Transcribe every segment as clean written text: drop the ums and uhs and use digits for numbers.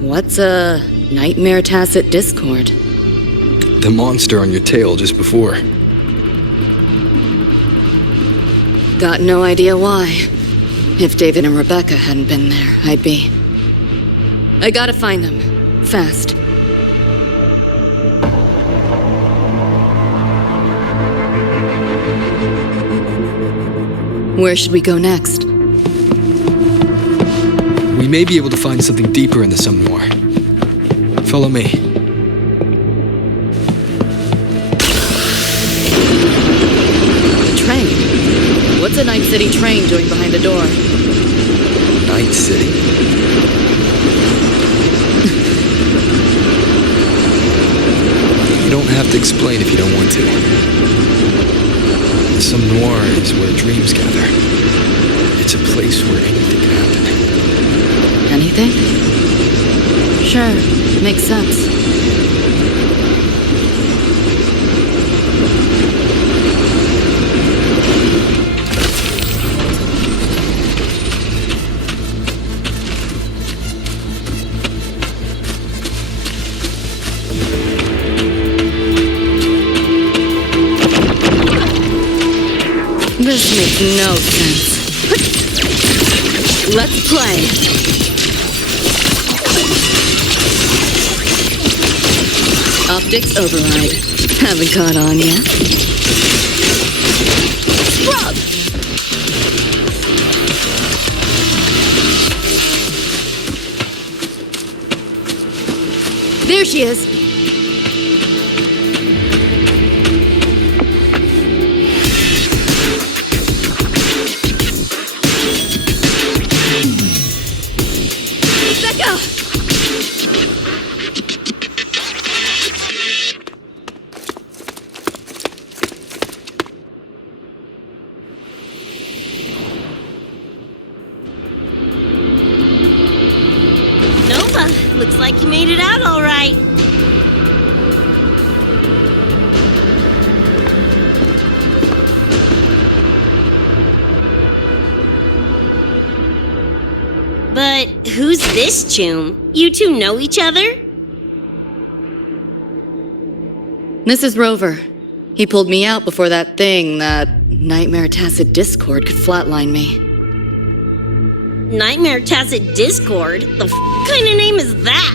What's a nightmare tacit discord? The monster on your tail just before. Got no idea why. If David and Rebecca hadn't been there, I'd be... I gotta find them. Fast. Where should we go next? We may be able to find something deeper in the Somme Noir. Follow me. Train? What's a Night City train doing behind a door? Night City? You don't have to explain if you don't want to. The Somme Noir is where dreams gather. It's a place where anything can happen. Anything? Sure, makes sense. This makes no sense. Let's play. Optics override. Haven't caught on yet. Scrub! There she is. Looks like you made it out all right. But who's this chum? You two know each other? This is Rover. He pulled me out before that thing, that nightmare tacit discord, could flatline me. Nightmare Tacit Discord? The kind of name is that?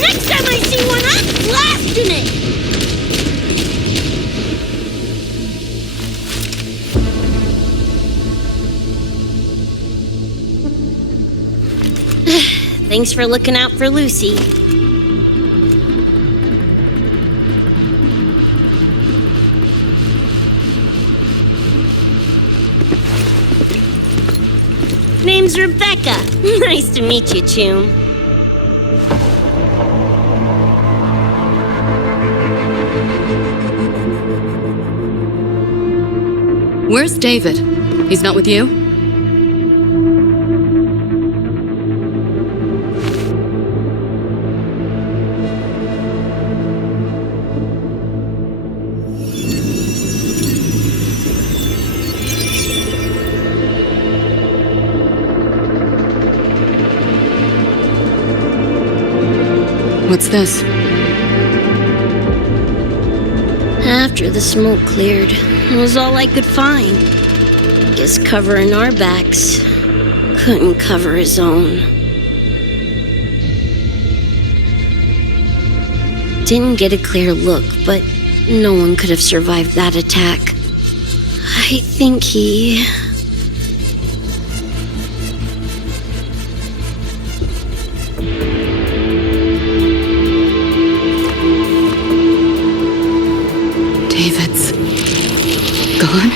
Next time I see one, I'm blasting it! Thanks for looking out for Lucy. Name's Rebecca. Nice to meet you, chum. Where's David? He's not with you? What's this? After the smoke cleared, it was all I could find. Guess covering our backs couldn't cover his own. Didn't get a clear look, but no one could have survived that attack. I think he... David's gone?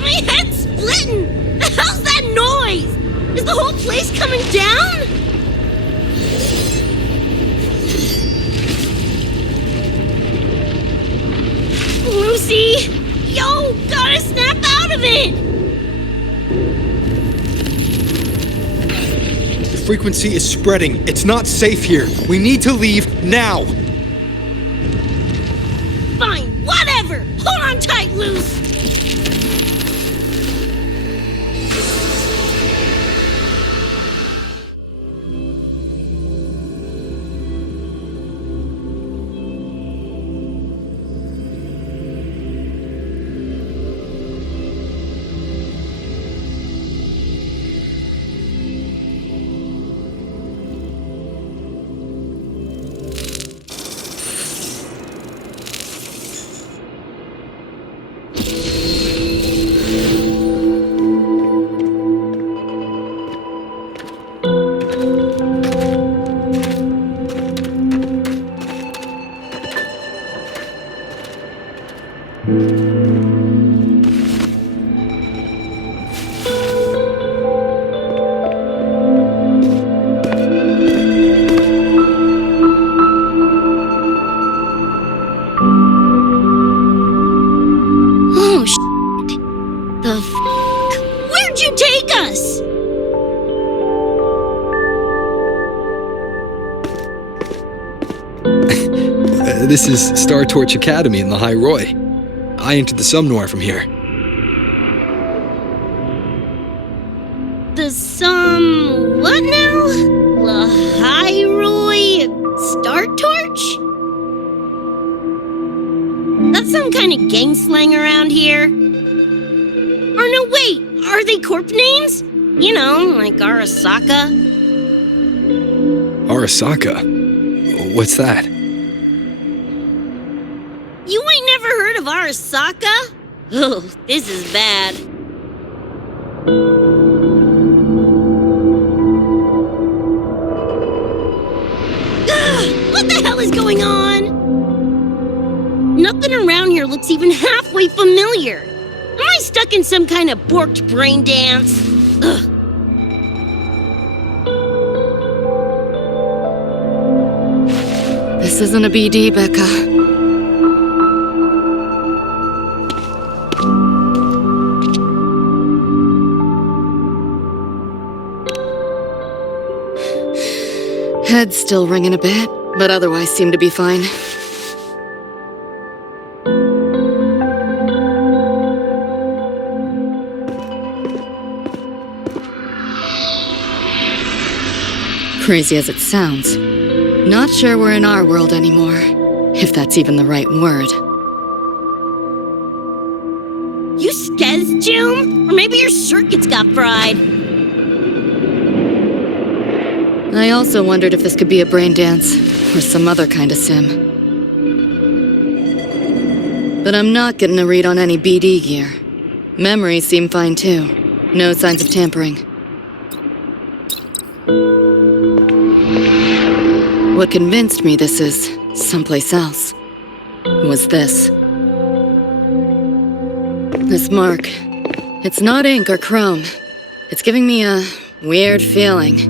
My head's splitting! The hell's that noise? Is the whole place coming down? frequency! Yo, gotta snap out of it! The frequency is spreading. It's not safe here. We need to leave now. Fine, whatever! Hold on tight, Luce! Oh, shit. The f***? Where'd you take us? This is Star Torch Academy in the High Roy. I entered the Sumnor from here. The what now? Lahiroi Star Torch? That's some kind of gang slang around here. Or no, wait, are they corp names? You know, like Arasaka? Arasaka? What's that? You ain't never heard of Arasaka? Oh, this is bad. Ugh, what the hell is going on? Nothing around here looks even halfway familiar. Am I stuck in some kind of borked brain dance? Ugh. This isn't a BD, Becca. Head's still ringing a bit, but otherwise seem to be fine. Crazy as it sounds, not sure we're in our world anymore, if that's even the right word. You skez, June? Or maybe your circuits got fried. I also wondered if this could be a brain dance, or some other kind of sim. But I'm not getting a read on any BD gear. Memories seem fine too. No signs of tampering. What convinced me this is someplace else was this. This mark. It's not ink or chrome. It's giving me a weird feeling.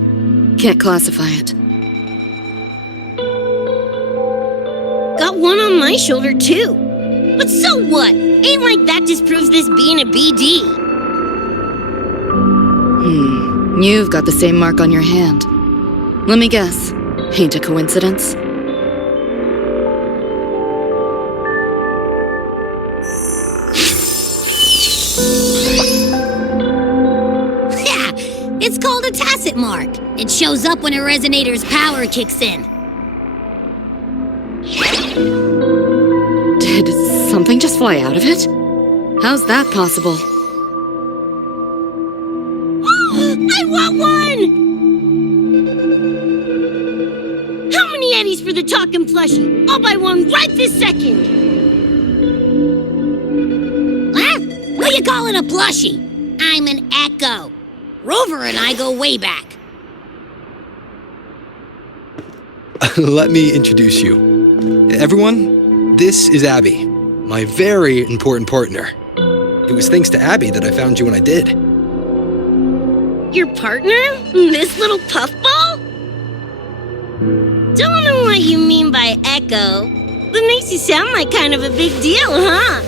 Can't classify it. Got one on my shoulder, too. But so what? Ain't like that disproves this being a BD. You've got the same mark on your hand. Let me guess. Ain't a coincidence? It's called a tacit mark. It shows up when a resonator's power kicks in. Did something just fly out of it? How's that possible? I want one! How many eddies for the talking plushie? I'll buy one right this second! Huh? What you calling a plushie? I'm an echo. Rover and I go way back. Let me introduce you. Everyone, this is Abby, my very important partner. It was thanks to Abby that I found you when I did. Your partner? This little puffball? Don't know what you mean by echo, but makes you sound like kind of a big deal, huh?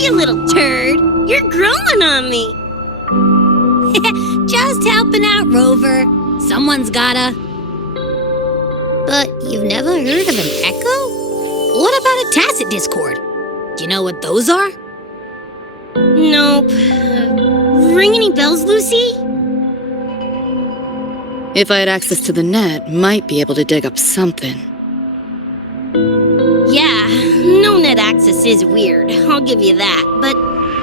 you little turd. You're growing on me. Just helping out, Rover. Someone's gotta. But you've never heard of an echo? What about a tacit discord? Do you know what those are? Nope. Ring any bells, Lucy? If I had access to the net, might be able to dig up something. Yeah, no net access is weird. I'll give you that. But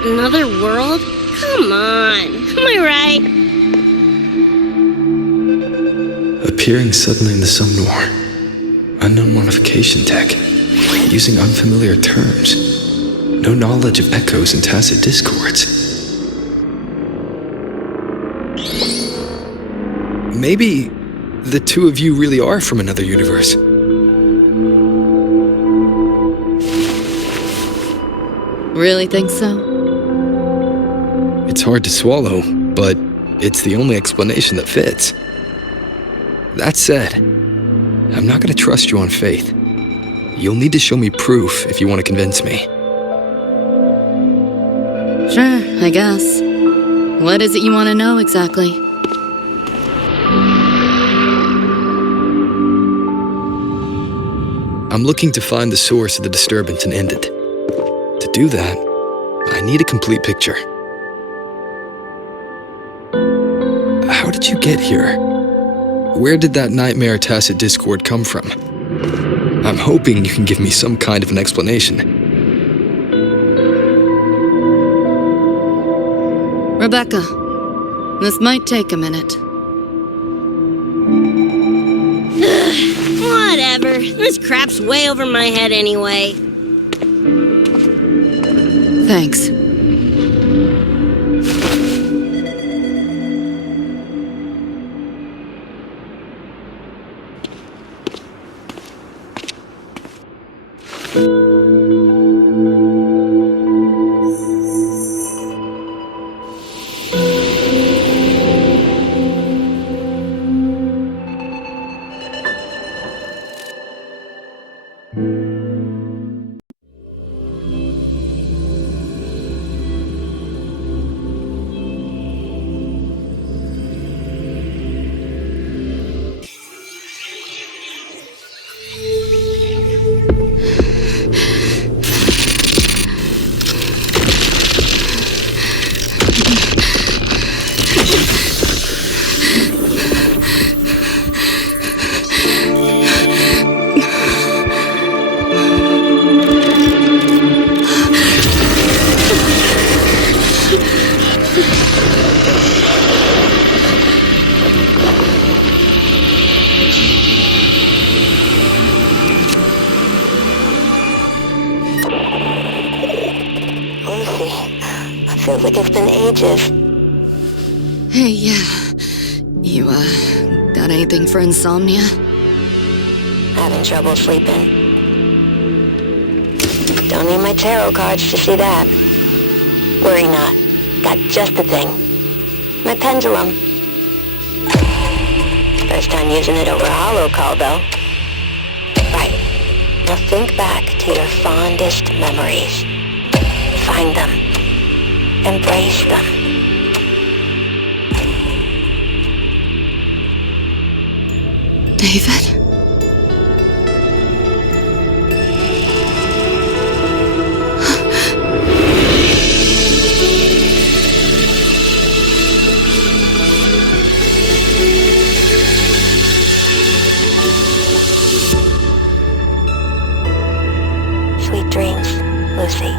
another world? Come on. Am I right? Appearing suddenly in the Somnor. Unknown modification tech. Using unfamiliar terms. No knowledge of echoes and tacit discords. Maybe the two of you really are from another universe. Really think so? It's hard to swallow, but it's the only explanation that fits. That said, I'm not going to trust you on faith. You'll need to show me proof if you want to convince me. Sure, I guess. What is it you want to know exactly? I'm looking to find the source of the disturbance and end it. To do that, I need a complete picture. How did you get here? Where did that nightmare tacit discord come from? I'm hoping you can give me some kind of an explanation. Rebecca, this might take a minute. Whatever. This crap's way over my head anyway. Thanks. Feels like it's been ages. Hey, yeah. You, got anything for insomnia? Having trouble sleeping. Don't need my tarot cards to see that. Worry not. Got just the thing. My pendulum. First time using it over a holo call, though. Right. Now think back to your fondest memories. Find them. Embrace them. David? Sweet dreams, Lucy.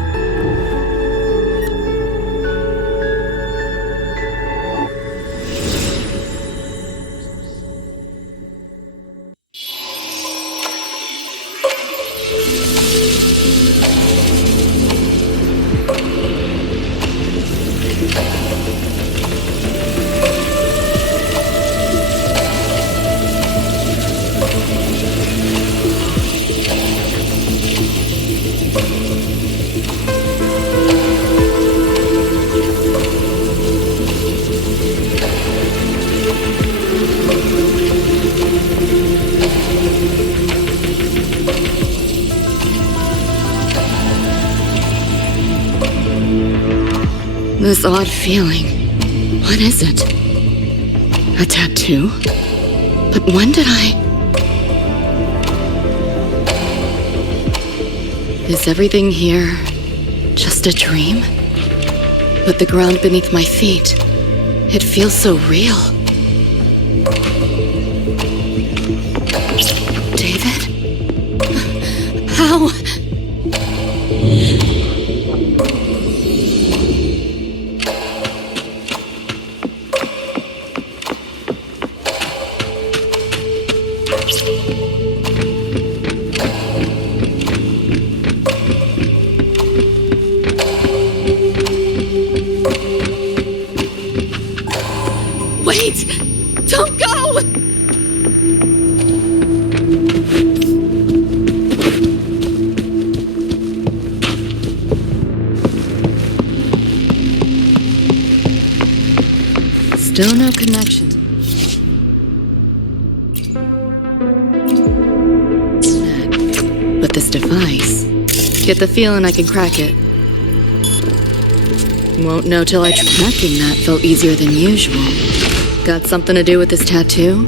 This odd feeling. What is it? A tattoo? But when did I... Is everything here just a dream? But the ground beneath my feet, it feels so real. David? How? Wait! Don't go! Still no connection. But this device, get the feeling I can crack it. Won't know till I try. Cracking that felt easier than usual. Got something to do with this tattoo?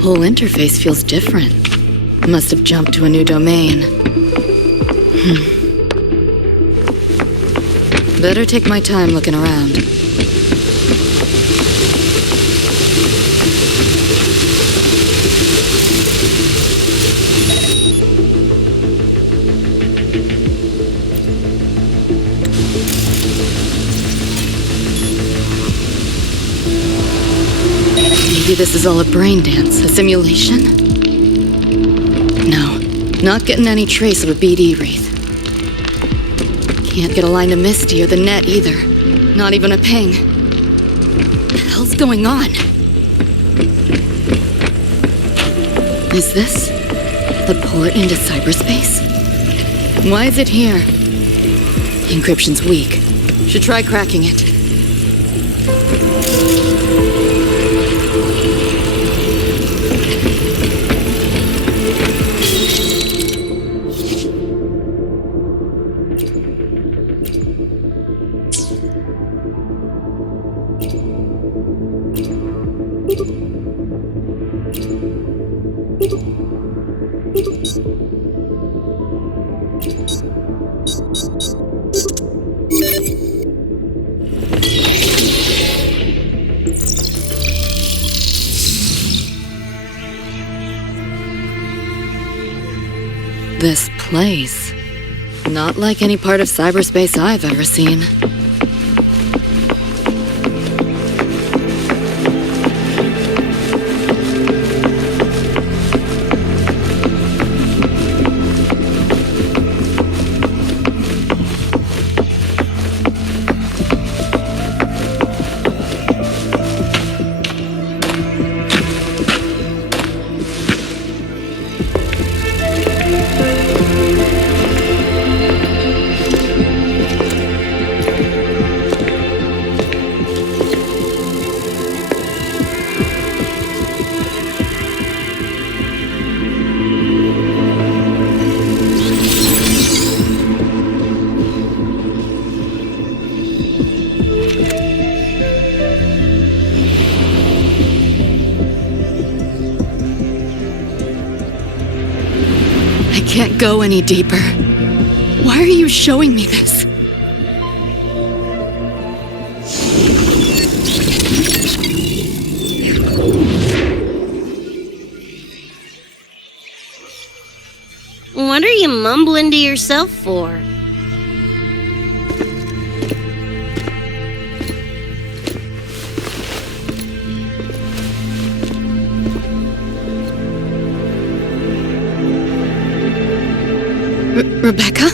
Whole interface feels different. Must have jumped to a new domain. Better take my time looking around. Maybe this is all a brain dance, a simulation? No, not getting any trace of a BD wreath. Can't get a line to Misty or the net either. Not even a ping. What the hell's going on? Is this the port into cyberspace? Why is it here? Encryption's weak. Should try cracking it. This place, not like any part of cyberspace I've ever seen. Can't go any deeper. Why are you showing me this? What are you mumbling to yourself for? Rebecca?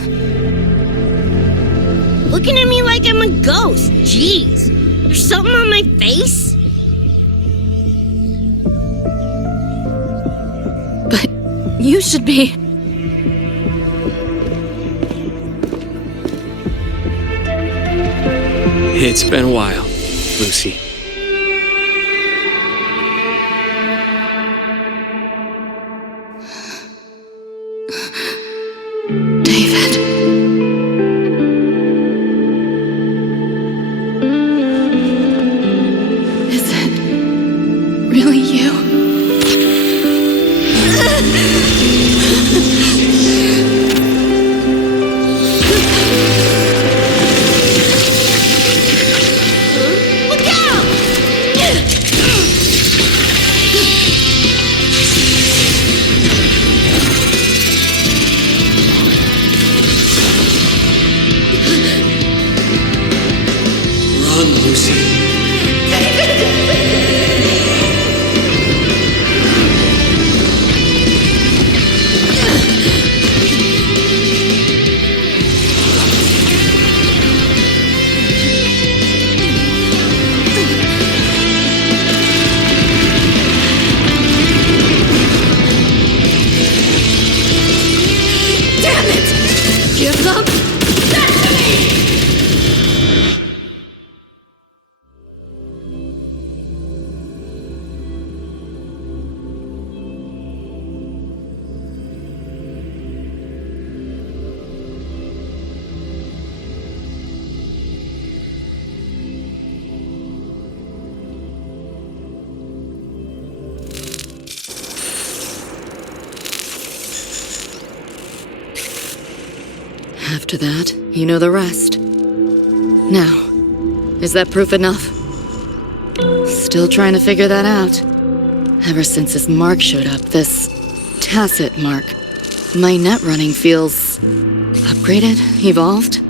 Looking at me like I'm a ghost. Jeez. There's something on my face? You should be. It's been a while, Lucy. David. Is it really you? Run, Lucy. Damn it! Give up? After that, you know the rest. Now, is that proof enough? Still trying to figure that out. Ever since this mark showed up, this tacit mark, my net running feels upgraded, evolved.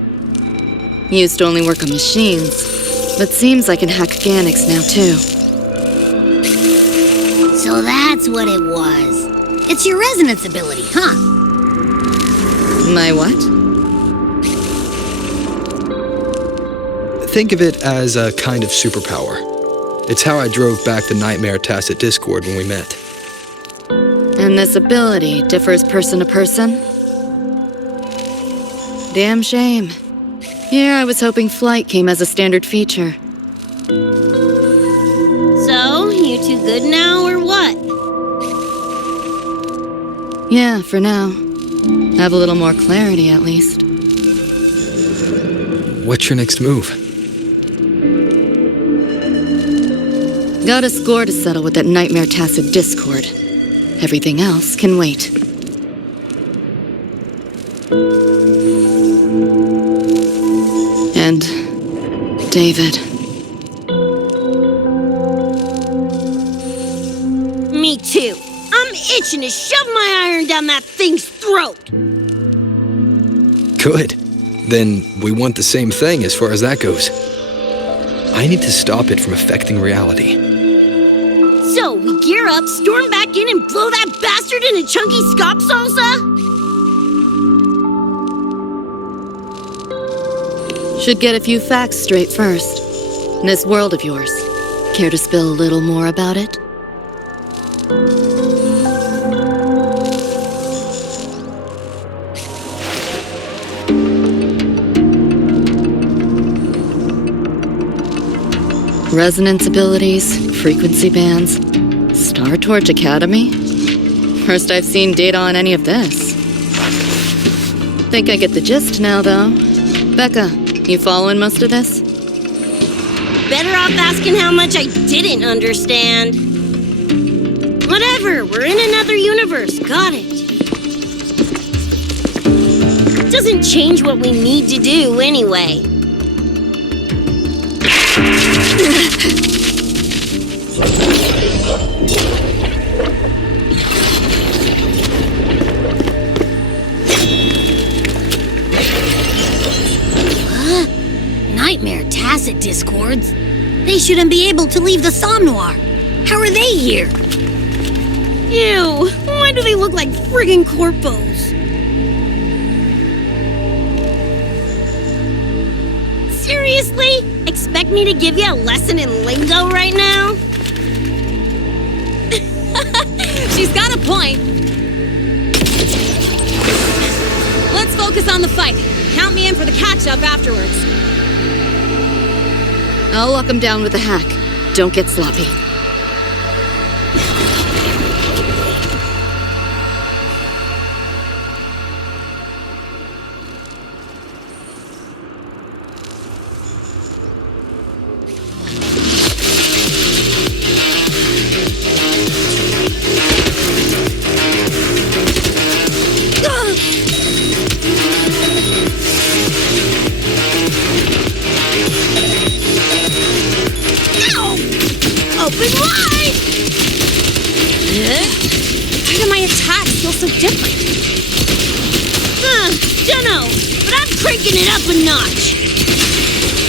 Used to only work on machines, but seems I can hack organics now too. So that's what it was. It's your resonance ability, huh? My what? Think of it as a kind of superpower. It's how I drove back the Nightmare Tacit Discord when we met. And this ability differs person to person? Damn shame. Here I was hoping flight came as a standard feature. So, you two good now, or what? Yeah, for now. Have a little more clarity, at least. What's your next move? Got a score to settle with that Nightmare Tacit Discord. Everything else can wait. And David. Me too. I'm itching to shove my iron down that thing's throat. Good. Then we want the same thing as far as that goes. I need to stop it from affecting reality. So, we gear up, storm back in, and blow that bastard into chunky scop salsa? Should get a few facts straight first. This world of yours. Care to spill a little more about it? Resonance abilities, frequency bands, Star Torch Academy? First I've seen data on any of this. Think I get the gist now, though. Becca, you following most of this? Better off asking how much I didn't understand. Whatever, we're in another universe, got it. Doesn't change what we need to do anyway. Nightmare Tacit Discords? They shouldn't be able to leave the Somnoir. How are they here? Ew, why do they look like friggin' corpos? Seriously? Expect me to give you a lesson in lingo right now? She's got a point. Let's focus on the fight. Count me in for the catch-up afterwards. I'll lock him down with a hack. Don't get sloppy. Open wide! Why do my attacks feel so different? Dunno, but I'm cranking it up a notch.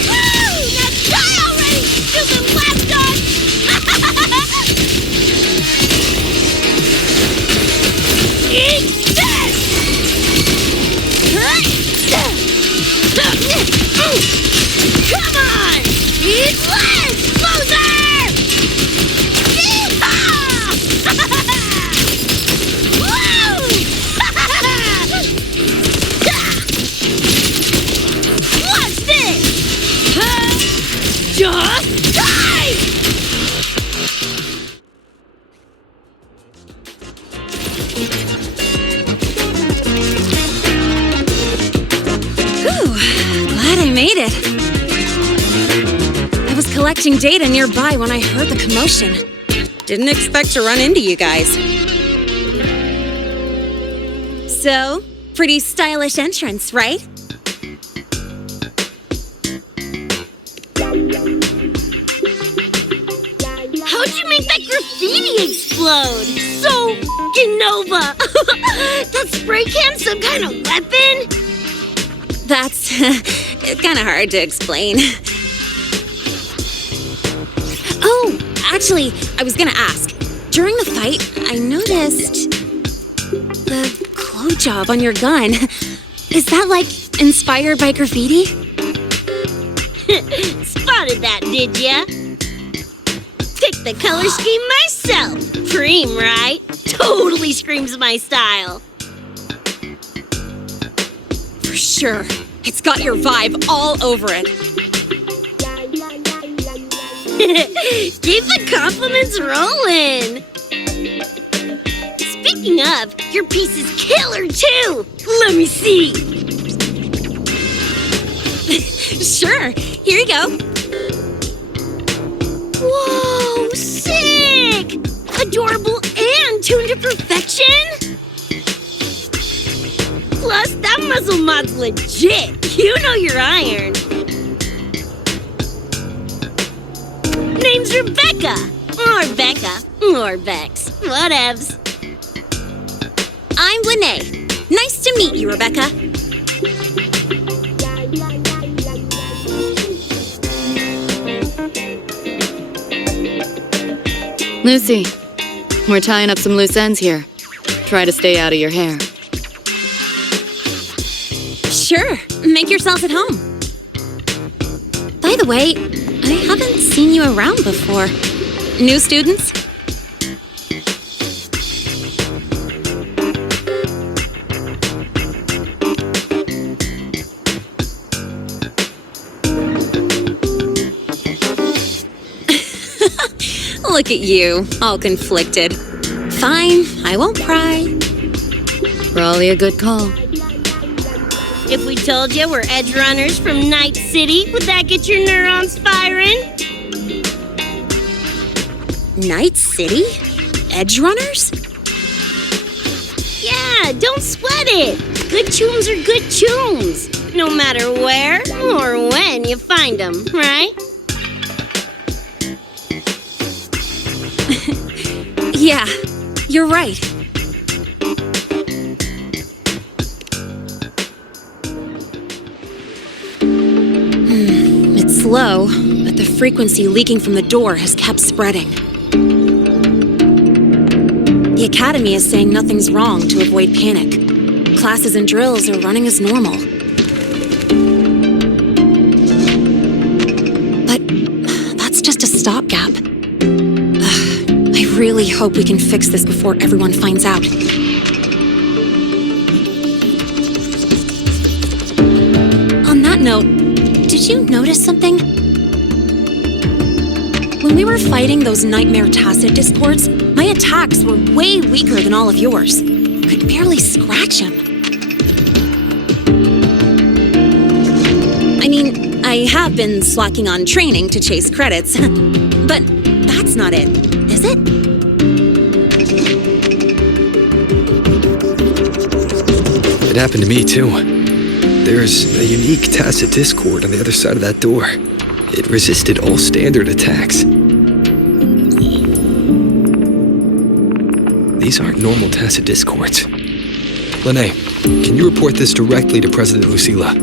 Woo! Now die already, stupid lapdog! Eat this! Come on! Eat less, loser! What's this? Just die! Whew, glad I made it. I was collecting data nearby when I heard the commotion. Didn't expect to run into you guys. So, pretty stylish entrance, right? How'd you make that graffiti explode? So Nova! That spray can some kind of weapon? That's kind of hard to explain. Oh, actually, I was gonna ask. During the fight, I noticed the glow job on your gun. Is that, like, inspired by graffiti? Spotted that, did ya? Picked the color scheme myself. Cream, right? Totally screams my style. For sure. It's got your vibe all over it. Keep the compliments rolling. Speaking of, your piece is killer too. Let me see. Sure. Here you go. Whoa, sick! Adorable and tuned to perfection. Plus, that muscle mod's legit. You know your iron. Name's Rebecca. Or Becca. Or Bex. Whatevs. I'm Lene. Nice to meet you, Rebecca. Lucy, we're tying up some loose ends here. Try to stay out of your hair. Sure. Make yourselves at home. By the way, I haven't seen you around before. New students? Look at you, all conflicted. Fine, I won't pry. Probably a good call. If we told you we're edge runners from Night City, would that get your neurons firing? Night City? Edge runners? Yeah, don't sweat it. Good tunes are good tunes, no matter where or when you find them, right? Yeah, you're right. It's low, but the frequency leaking from the door has kept spreading. The Academy is saying nothing's wrong to avoid panic. Classes and drills are running as normal. But that's just a stopgap. I really hope we can fix this before everyone finds out. note, did you notice something? When we were fighting those nightmare tacit discords, my attacks were way weaker than all of yours. Could barely scratch him. I mean, I have been slacking on training to chase credits, but that's not it, is it? It happened to me, too. There's a unique tacit discord on the other side of that door. It resisted all standard attacks. These aren't normal tacit discords. Lene, can you report this directly to President Lucilla?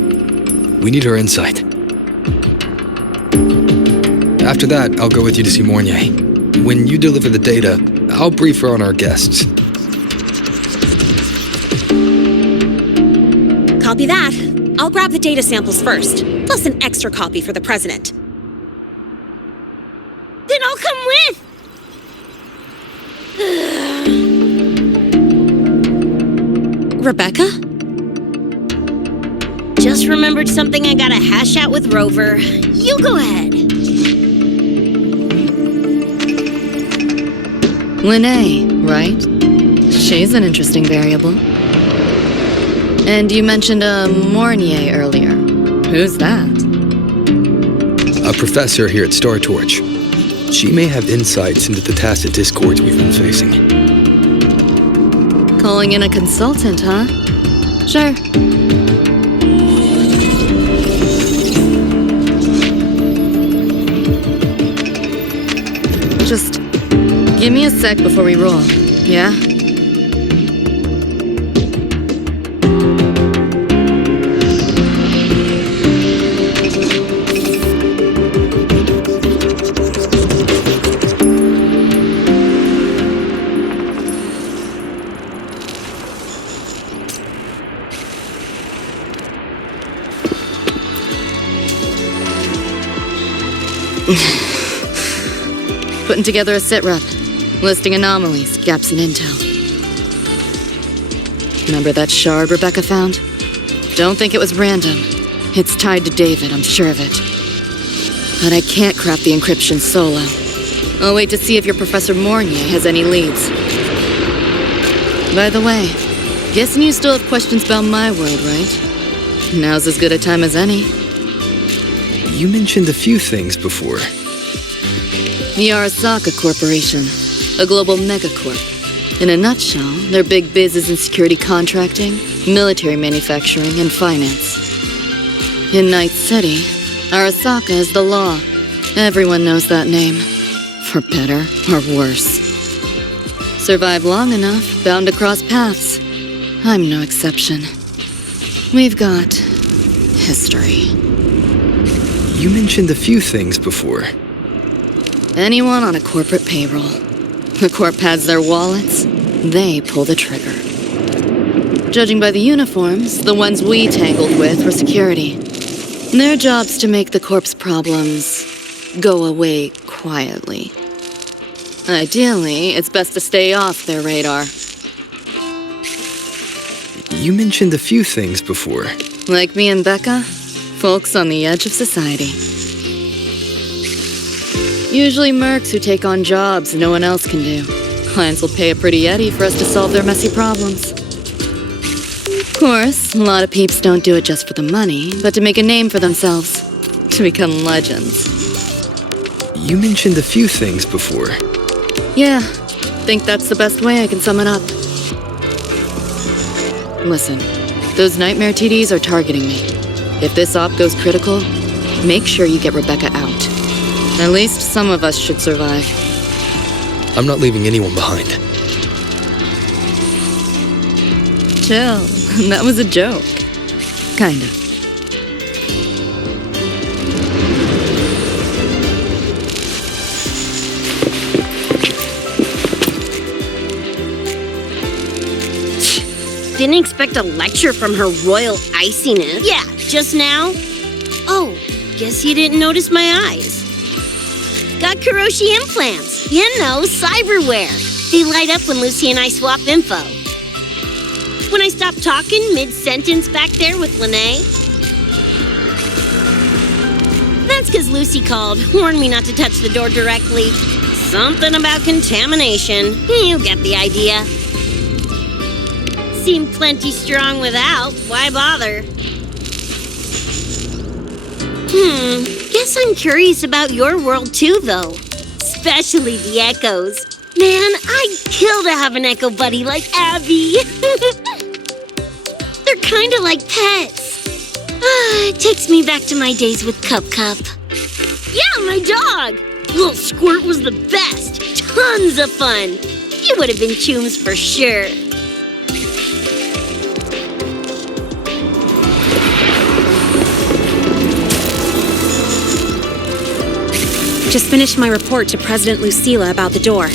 We need her insight. After that, I'll go with you to see Mornier. When you deliver the data, I'll brief her on our guests. Copy that. I'll grab the data samples first, plus an extra copy for the president. Then I'll come with! Rebecca? Just remembered something I gotta hash out with Rover. You go ahead. Lene, right? She's an interesting variable. And you mentioned a Mornier earlier. Who's that? A professor here at Star Torch. She may have insights into the tacit discords we've been facing. Calling in a consultant, huh? Sure. Just give me a sec before we roll, yeah? Putting together a sit-rep, listing anomalies, gaps in intel. Remember that shard Rebecca found? Don't think it was random. It's tied to David, I'm sure of it. But I can't crack the encryption solo. I'll wait to see if your Professor Mornier has any leads. By the way, guessing you still have questions about my world, right? Now's as good a time as any. You mentioned a few things before. The Arasaka Corporation, a global megacorp. In a nutshell, their big biz is in security contracting, military manufacturing, and finance. In Night City, Arasaka is the law. Everyone knows that name, for better or worse. Survive long enough, bound to cross paths. I'm no exception. We've got history. You mentioned a few things before. Anyone on a corporate payroll. The corp pads their wallets, they pull the trigger. Judging by the uniforms, the ones we tangled with were security. Their job's to make the corp's problems go away quietly. Ideally, it's best to stay off their radar. You mentioned a few things before. Like me and Becca, folks on the edge of society. Usually mercs who take on jobs no one else can do. Clients will pay a pretty eddy for us to solve their messy problems. Of course, a lot of peeps don't do it just for the money, but to make a name for themselves. To become legends. You mentioned a few things before. Yeah, think that's the best way I can sum it up. Listen, those nightmare TDs are targeting me. If this op goes critical, make sure you get Rebecca out. At least some of us should survive. I'm not leaving anyone behind. Chill, that was a joke. Kinda. Didn't expect a lecture from her royal iciness. Yeah, just now. Oh, guess you didn't notice my eyes. Got Kuroshi implants. You know, cyberware. They light up when Lucy and I swap info. When I stop talking mid-sentence back there with Lene. 'cause Lucy called, warned me not to touch the door directly. Something about contamination. You get the idea. Seemed plenty strong without. Why bother? Guess I'm curious about your world too, though. Especially the echoes. Man, I'd kill to have an echo buddy like Abby. They're kinda like pets. It takes me back to my days with Cup. Yeah, my dog! Little Squirt was the best. Tons of fun. You would have been chums for sure. Just finished my report to President Lucilla about the door.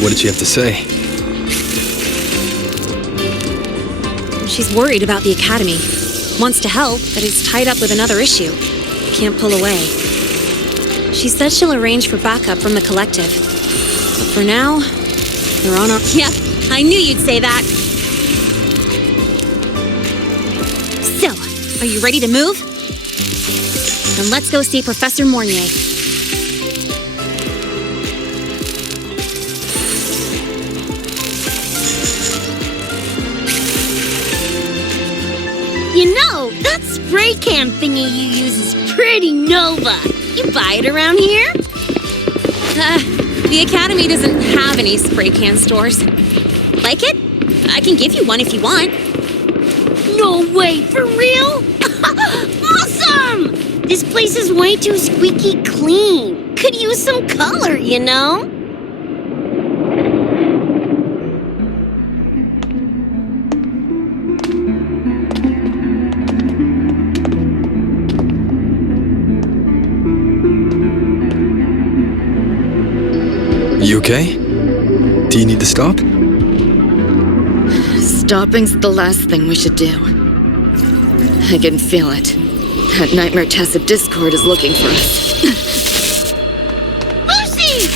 What did she have to say? She's worried about the Academy. Wants to help, but is tied up with another issue. Can't pull away. She said she'll arrange for backup from the collective. But for now, they're on our... Yep, I knew you'd say that. So, are you ready to move? Then let's go see Professor Mornier. You know, that spray can thingy you use is pretty Nova. You buy it around here? The Academy doesn't have any spray can stores. Like it? I can give you one if you want. No way, for real? Awesome! This place is way too squeaky clean. Could use some color, you know? You okay? Do you need to stop? Stopping's the last thing we should do. I can feel it. That nightmare tacit discord is looking for us. Lucy!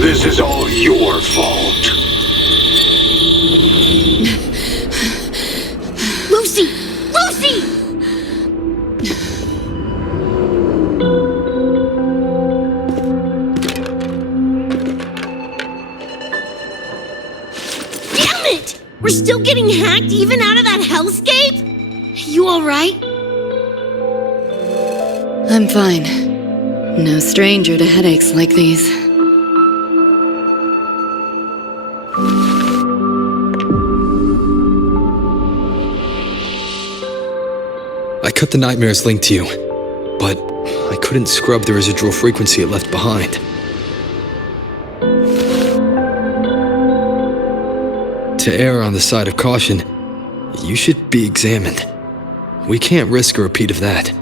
This is all your fault. Lucy! Lucy! Damn it! We're still getting hacked even out of that hellscape? You alright? I'm fine. No stranger to headaches like these. I cut the nightmare's link to you, but I couldn't scrub the residual frequency it left behind. To err on the side of caution, you should be examined. We can't risk a repeat of that.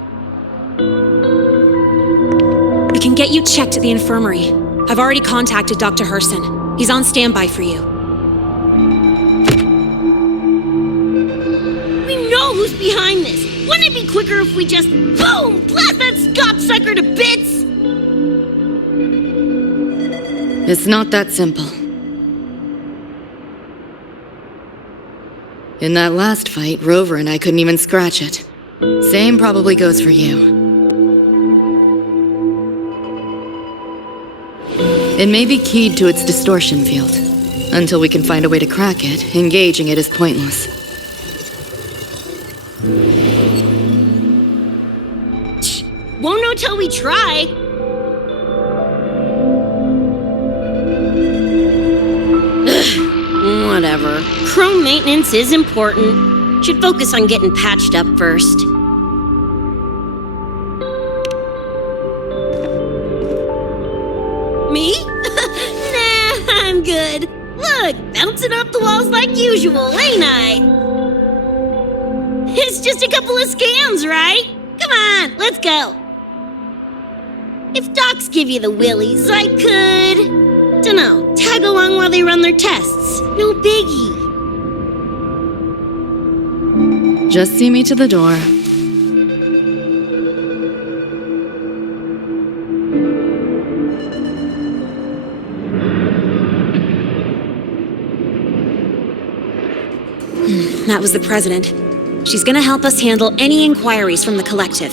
We can get you checked at the infirmary. I've already contacted Dr. Herson. He's on standby for you. We know who's behind this. Wouldn't it be quicker if we just, boom, blast that Scott sucker to bits? It's not that simple. In that last fight, Rover and I couldn't even scratch it. Same probably goes for you. It may be keyed to its distortion field. Until we can find a way to crack it, engaging it is pointless. Won't know till we try. Building maintenance is important. Should focus on getting patched up first. Me? Nah, I'm good. Look, bouncing off the walls like usual, ain't I? It's just a couple of scans, right? Come on, let's go. If docs give you the willies, I could... dunno, tag along while they run their tests. No biggie. Just see me to the door. That was the president. She's gonna help us handle any inquiries from the collective.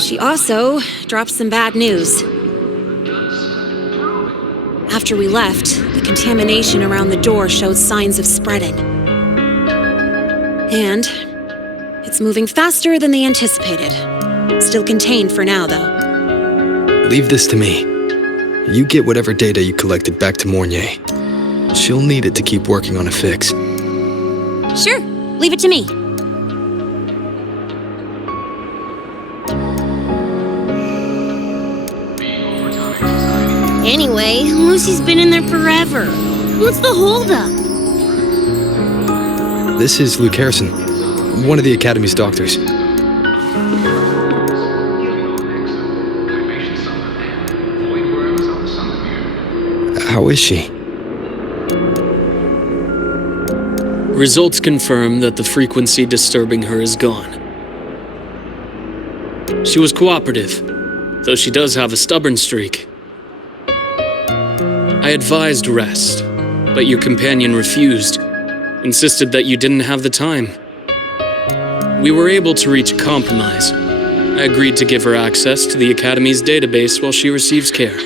She also dropped some bad news. After we left, the contamination around the door showed signs of spreading. And it's moving faster than they anticipated. Still contained for now, though. Leave this to me. You get whatever data you collected back to Mornier. She'll need it to keep working on a fix. Sure, leave it to me. Anyway, Lucy's been in there forever. What's the holdup? This is Luke Harrison, one of the Academy's doctors. How is she? Results confirm that the frequency disturbing her is gone. She was cooperative, though she does have a stubborn streak. I advised rest, but your companion refused, insisted that you didn't have the time. We were able to reach a compromise. I agreed to give her access to the Academy's database while she receives care.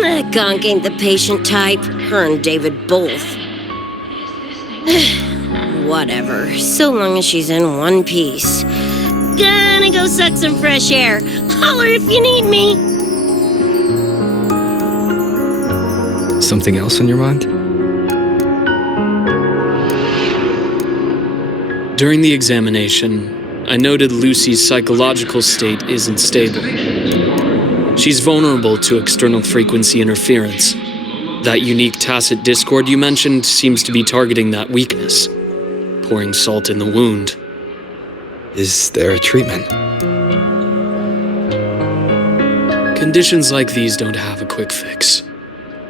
That gonk ain't the patient type. Her and David both. Whatever, so long as she's in one piece. Gonna go suck some fresh air. Holler if you need me. Something else on your mind? During the examination, I noted Lucy's psychological state isn't stable. She's vulnerable to external frequency interference. That unique tacit discord you mentioned seems to be targeting that weakness, pouring salt in the wound. Is there a treatment? Conditions like these don't have a quick fix.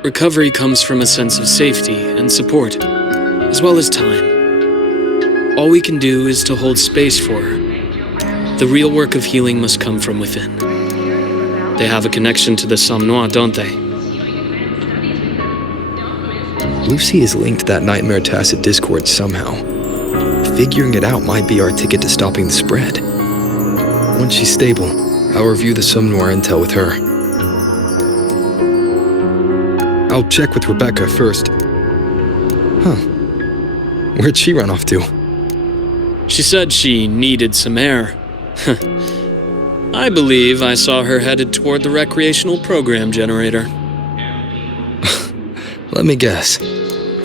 Recovery comes from a sense of safety and support, as well as time. All we can do is to hold space for her. The real work of healing must come from within. They have a connection to the Somme Noire, don't they? Lucy is linked to that nightmare tacit discord somehow. Figuring it out might be our ticket to stopping the spread. Once she's stable, I'll review the Somme Noire intel with her. I'll check with Rebecca first. Huh. Where'd she run off to? She said she needed some air. I believe I saw her headed toward the recreational program generator. Let me guess.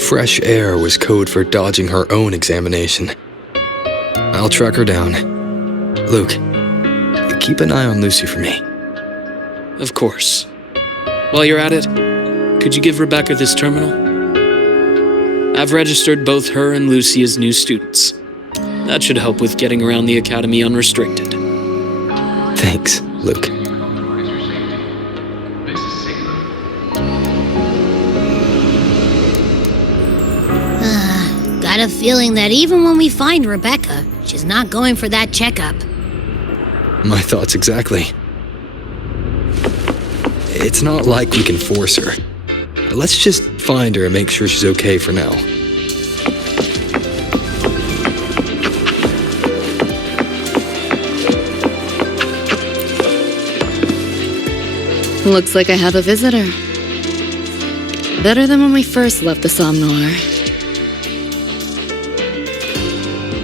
Fresh air was code for dodging her own examination. I'll track her down. Luke, keep an eye on Lucy for me. Of course. While you're at it, could you give Rebecca this terminal? I've registered both her and Lucy as new students. That should help with getting around the Academy unrestricted. Thanks, Luke. Got a feeling that even when we find Rebecca, she's not going for that checkup. My thoughts exactly. It's not like we can force her. Let's just find her and make sure she's okay for now. Looks like I have a visitor. Better than when we first left the Somme Noire.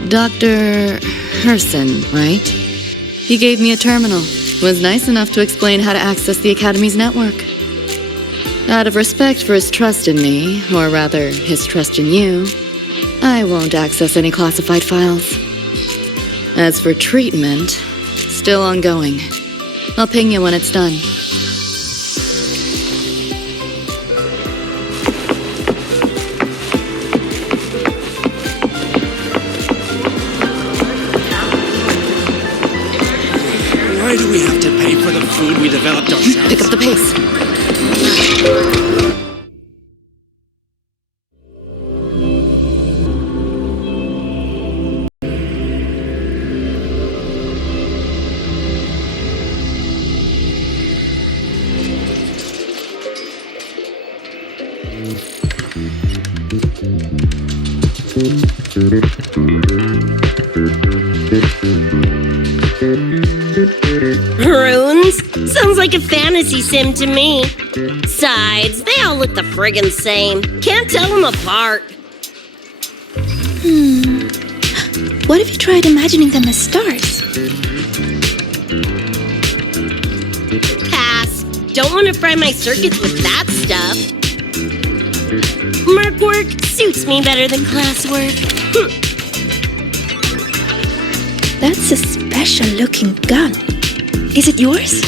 Dr. Herson, right? He gave me a terminal. Was nice enough to explain how to access the Academy's network. Out of respect for his trust in me, or rather, his trust in you, I won't access any classified files. As for treatment, still ongoing. I'll ping you when it's done. Why do we have to pay for the food we developed ourselves? Pick up the pace. Runes? Sounds like a fantasy sim to me. Besides, they all look the friggin' same. Can't tell them apart. What if you tried imagining them as stars? Pass. Don't want to fry my circuits with that stuff. Merc work suits me better than classwork. That's a special-looking gun. Is it yours?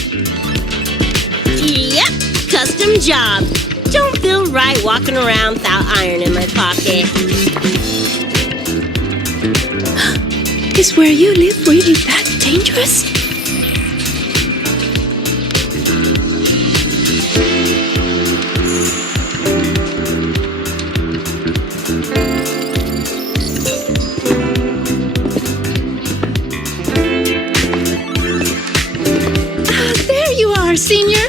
Yep, custom job. Don't feel right walking around without iron in my pocket. Is where you live really that dangerous? There you are, Senior.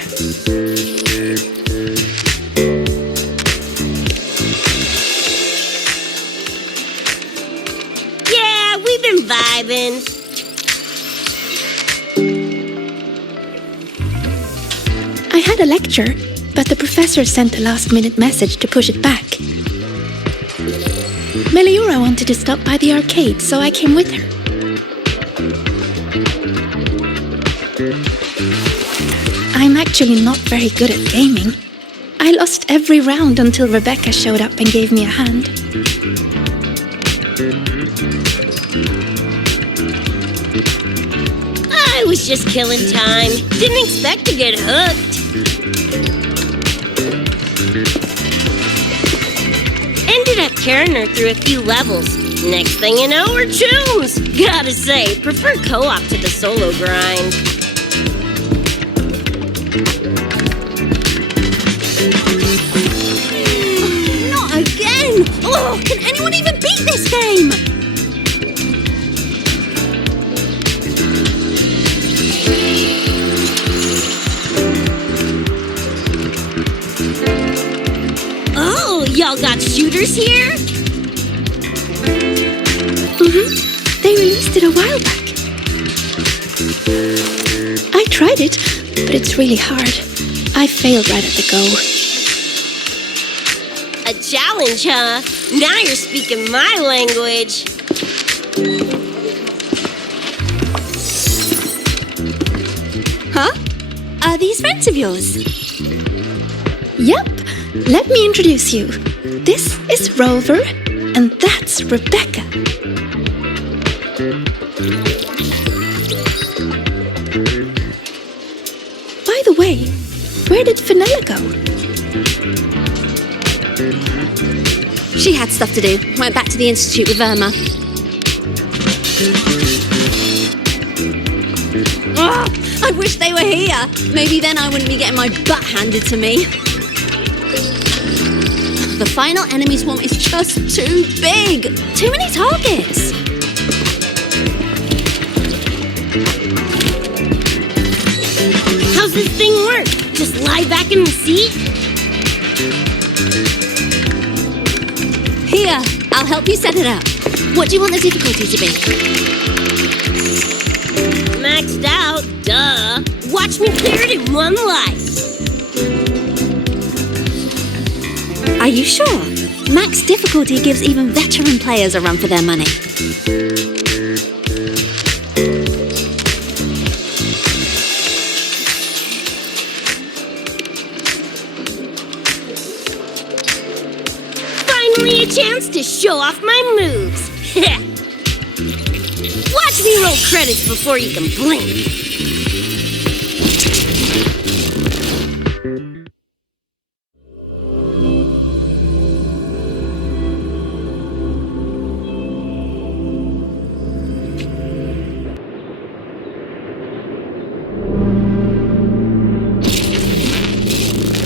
Yeah, we've been vibing. I had a lecture, but the professor sent a last-minute message to push it back. Meliora wanted to stop by the arcade, so I came with her. I'm actually not very good at gaming. I lost every round until Rebecca showed up and gave me a hand. I was just killing time. Didn't expect to get hooked. Ended up carrying her through a few levels. Next thing you know, we're chums. Gotta say, prefer co-op to the solo grind. Not again! Oh, can anyone even beat this game? Oh, y'all got shooters here? They released it a while back. I tried it, but it's really hard. I failed right at the go. A challenge, huh? Now you're speaking my language. Huh? Are these friends of yours? Yep, let me introduce you. This is Rover, and that's Rebecca. By the way, where did Fenella go? She had stuff to do. Went back to the Institute with Irma. Oh, I wish they were here. Maybe then I wouldn't be getting my butt handed to me. The final enemy swarm is just too big. Too many targets. How's this thing work? Just lie back in the seat? Here, I'll help you set it up. What do you want the difficulty to be? Maxed out, duh. Watch me clear it in one life. Are you sure? Max difficulty gives even veteran players a run for their money. chance to show off my moves. Watch me roll credits before you can blink.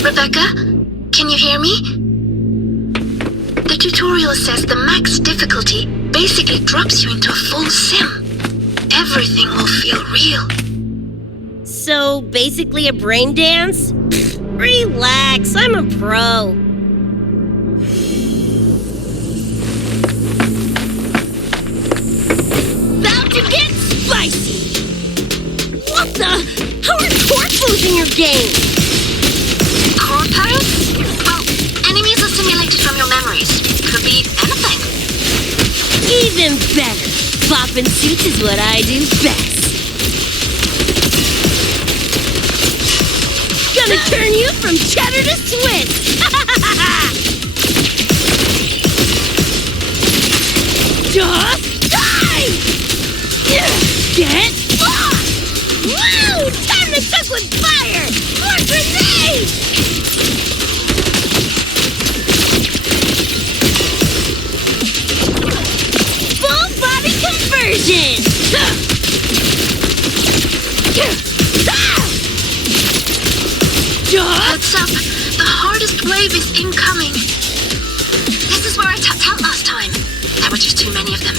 Rebecca, can you hear me? The tutorial says the max difficulty basically drops you into a full sim. Everything will feel real. So, basically a brain dance? Relax, I'm a pro. About to get spicy! What the? How are corpos in your game? Corpos? Well, enemies are simulated from your memories. Could be anything. Even better. Bopping suits is what I do best. Gonna turn you from cheddar to Swiss. Just die! Get lost! Woo! Time to cook with fire! More grenades! Full body conversion! Heads up, the hardest wave is incoming. This is where I tapped out last time. There were just too many of them.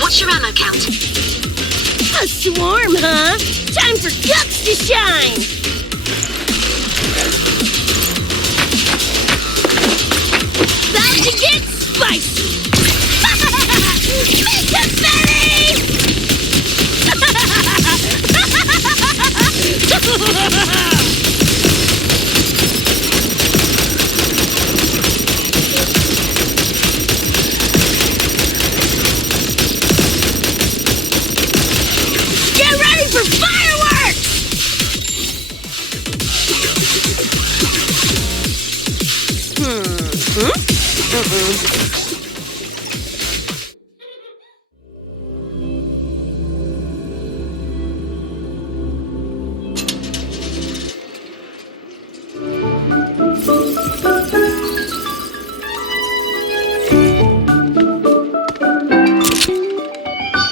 What's your ammo count? A swarm, huh? Time for guts to shine! About to get spicy! Make a belly! Get ready for fireworks!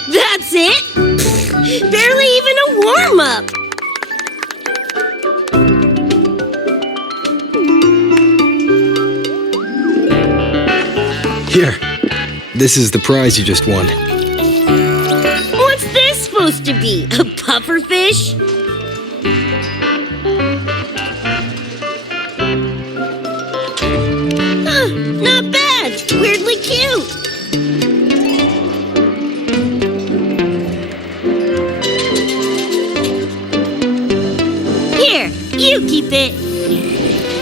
That's it? Barely even a warm-up. Here. This is the prize you just won. What's this supposed to be? A pufferfish? Huh, not bad. Weirdly cute. Here, you keep it.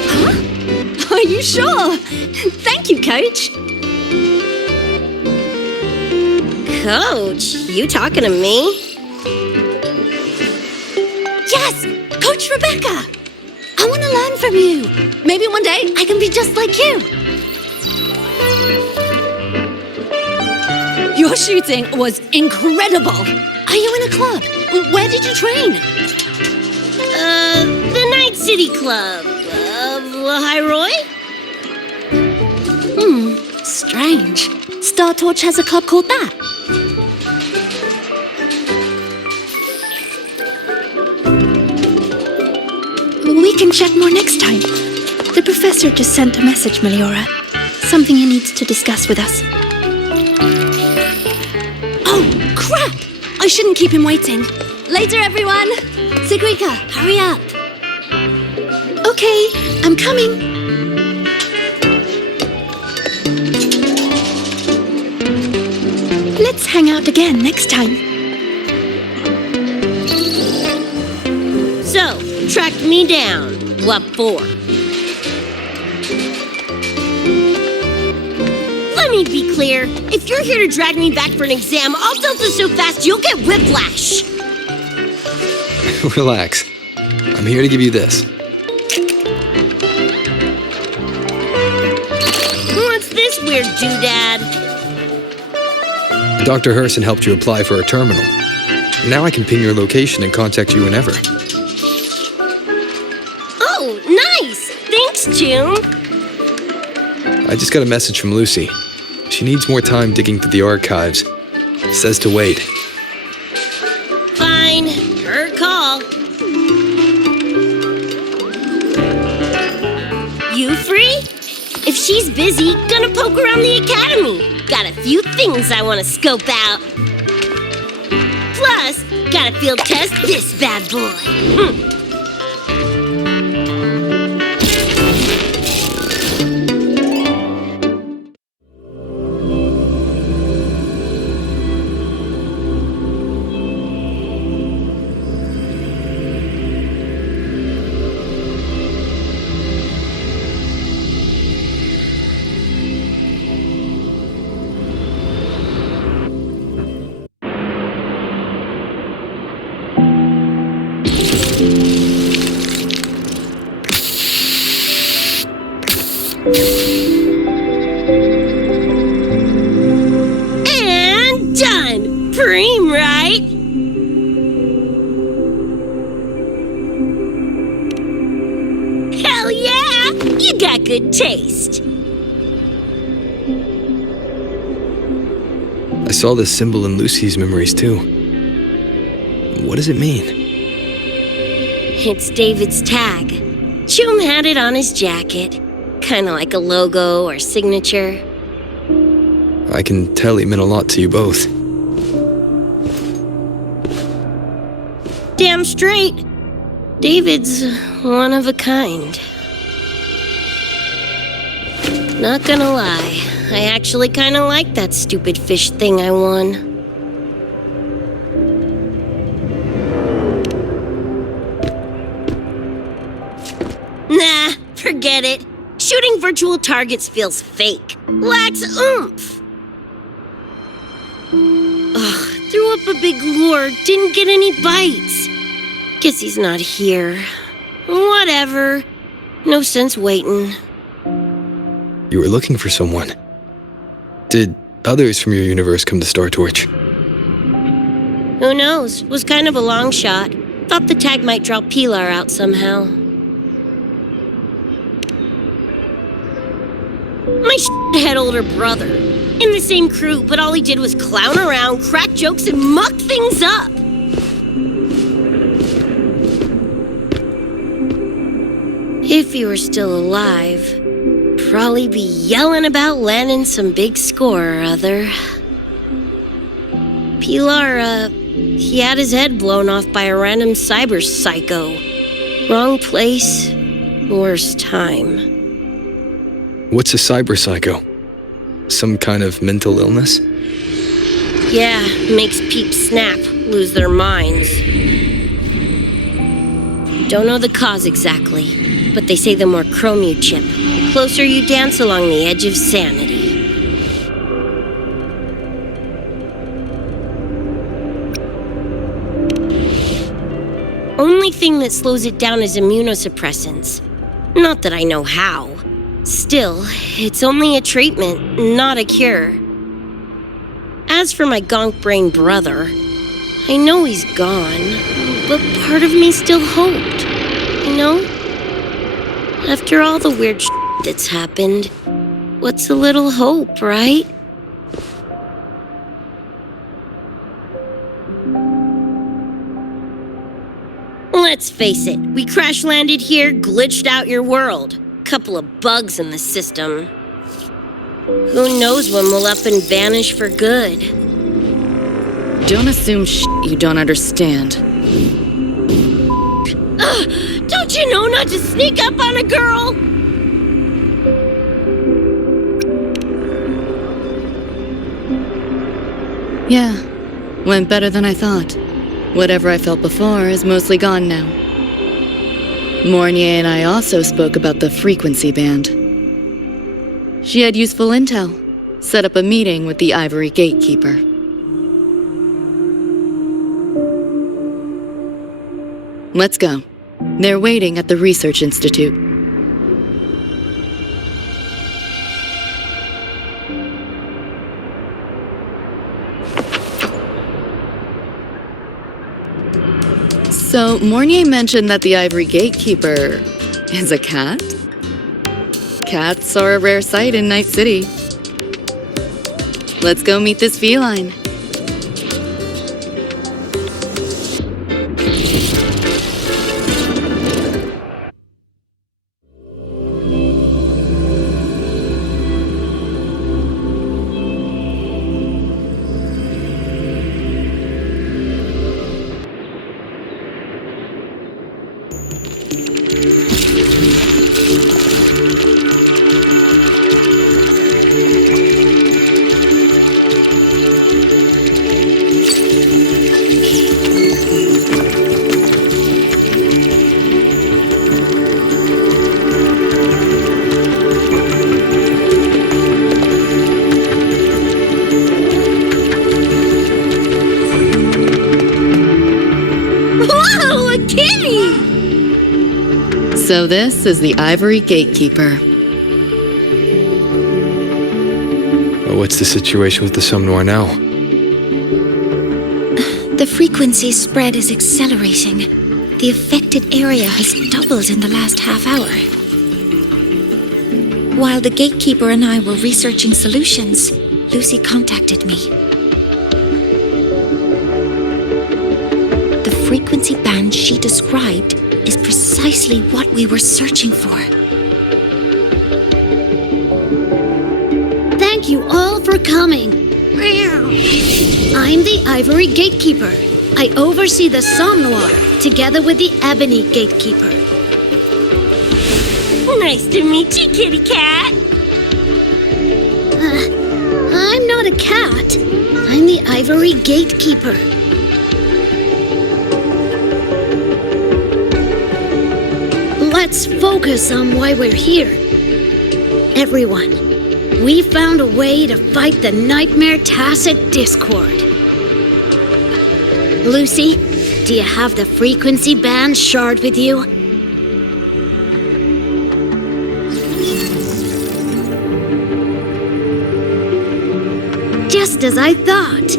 Huh? Are you sure? Thank you, Coach. Coach, you talking to me? Yes, Coach Rebecca. I want to learn from you. Maybe one day I can be just like you. Your shooting was incredible. Are you in a club? Where did you train? The Night City Club of Lahiroy? Strange. Star Torch has a club called that. We can chat more next time. The professor just sent a message, Meliora. Something he needs to discuss with us. Oh, crap! I shouldn't keep him waiting. Later, everyone. Sigrika, hurry up. Okay, I'm coming. Let's hang out again next time. So, tracked me down. What for? Let me be clear. If you're here to drag me back for an exam, I'll delta so fast you'll get whiplash. Relax. I'm here to give you this. What's this this weird doodad? Dr. Herson helped you apply for a terminal. Now I can ping your location and contact you whenever. Oh, nice! Thanks, June. I just got a message from Lucy. She needs more time digging through the archives. Says to wait. Fine. Her call. You free? If she's busy, gonna poke around the academy. Got a few things I want to scope out. Plus, gotta field test this bad boy. And done! Preem, right? Hell yeah! You got good taste. I saw this symbol in Lucy's memories too. What does it mean? It's David's tag. Chum had it on his jacket. Kinda like a logo or signature. I can tell he meant a lot to you both. Damn straight. David's one of a kind. Not gonna lie, I actually kinda like that stupid fish thing I won. Nah, forget it. Shooting virtual targets feels fake. Lacks oomph. Ugh, threw up a big lure, didn't get any bites. Guess he's not here. Whatever. No sense waiting. You were looking for someone. Did others from your universe come to Star Torch? Who knows? Was kind of a long shot. Thought the tag might draw Pilar out somehow. My shithead older brother. In the same crew, but all he did was clown around, crack jokes, and muck things up. If he were still alive, probably be yelling about landing some big score or other. Pilar, he had his head blown off by a random cyber psycho. Wrong place, worst time. What's a cyber psycho? Some kind of mental illness? Yeah, makes peeps snap, lose their minds. Don't know the cause exactly, but they say the more chrome you chip, the closer you dance along the edge of sanity. Only thing that slows it down is immunosuppressants. Not that I know how. Still, it's only a treatment, not a cure. As for my gonk-brained brother, I know he's gone, but part of me still hoped, you know? After all the weird shit that's happened, what's a little hope, right? Let's face it, we crash-landed here, glitched out your world. Couple of bugs in the system. Who knows when we'll up and vanish for good? Don't assume you don't understand. Don't you know not to sneak up on a girl? Yeah, went better than I thought. Whatever I felt before is mostly gone now. Mornier and I also spoke about the frequency band. She had useful intel. Set up a meeting with the Ivory Gatekeeper. Let's go. They're waiting at the Research Institute. So, Mornier mentioned that the Ivory Gatekeeper is a cat? Cats are a rare sight in Night City. Let's go meet this feline. So this is the Ivory Gatekeeper. What's the situation with the Somnoir now? The frequency spread is accelerating. The affected area has doubled in the last half hour. While the Gatekeeper and I were researching solutions, Lucy contacted me. The frequency band she described is precisely what we were searching for. Thank you all for coming. I'm the Ivory Gatekeeper. I oversee the Somnoir, together with the Ebony Gatekeeper. Nice to meet you, kitty cat. I'm not a cat. I'm the Ivory Gatekeeper. Let's focus on why we're here. Everyone, we found a way to fight the Nightmare Tacit Discord. Lucy, do you have the frequency band shard with you? Just as I thought.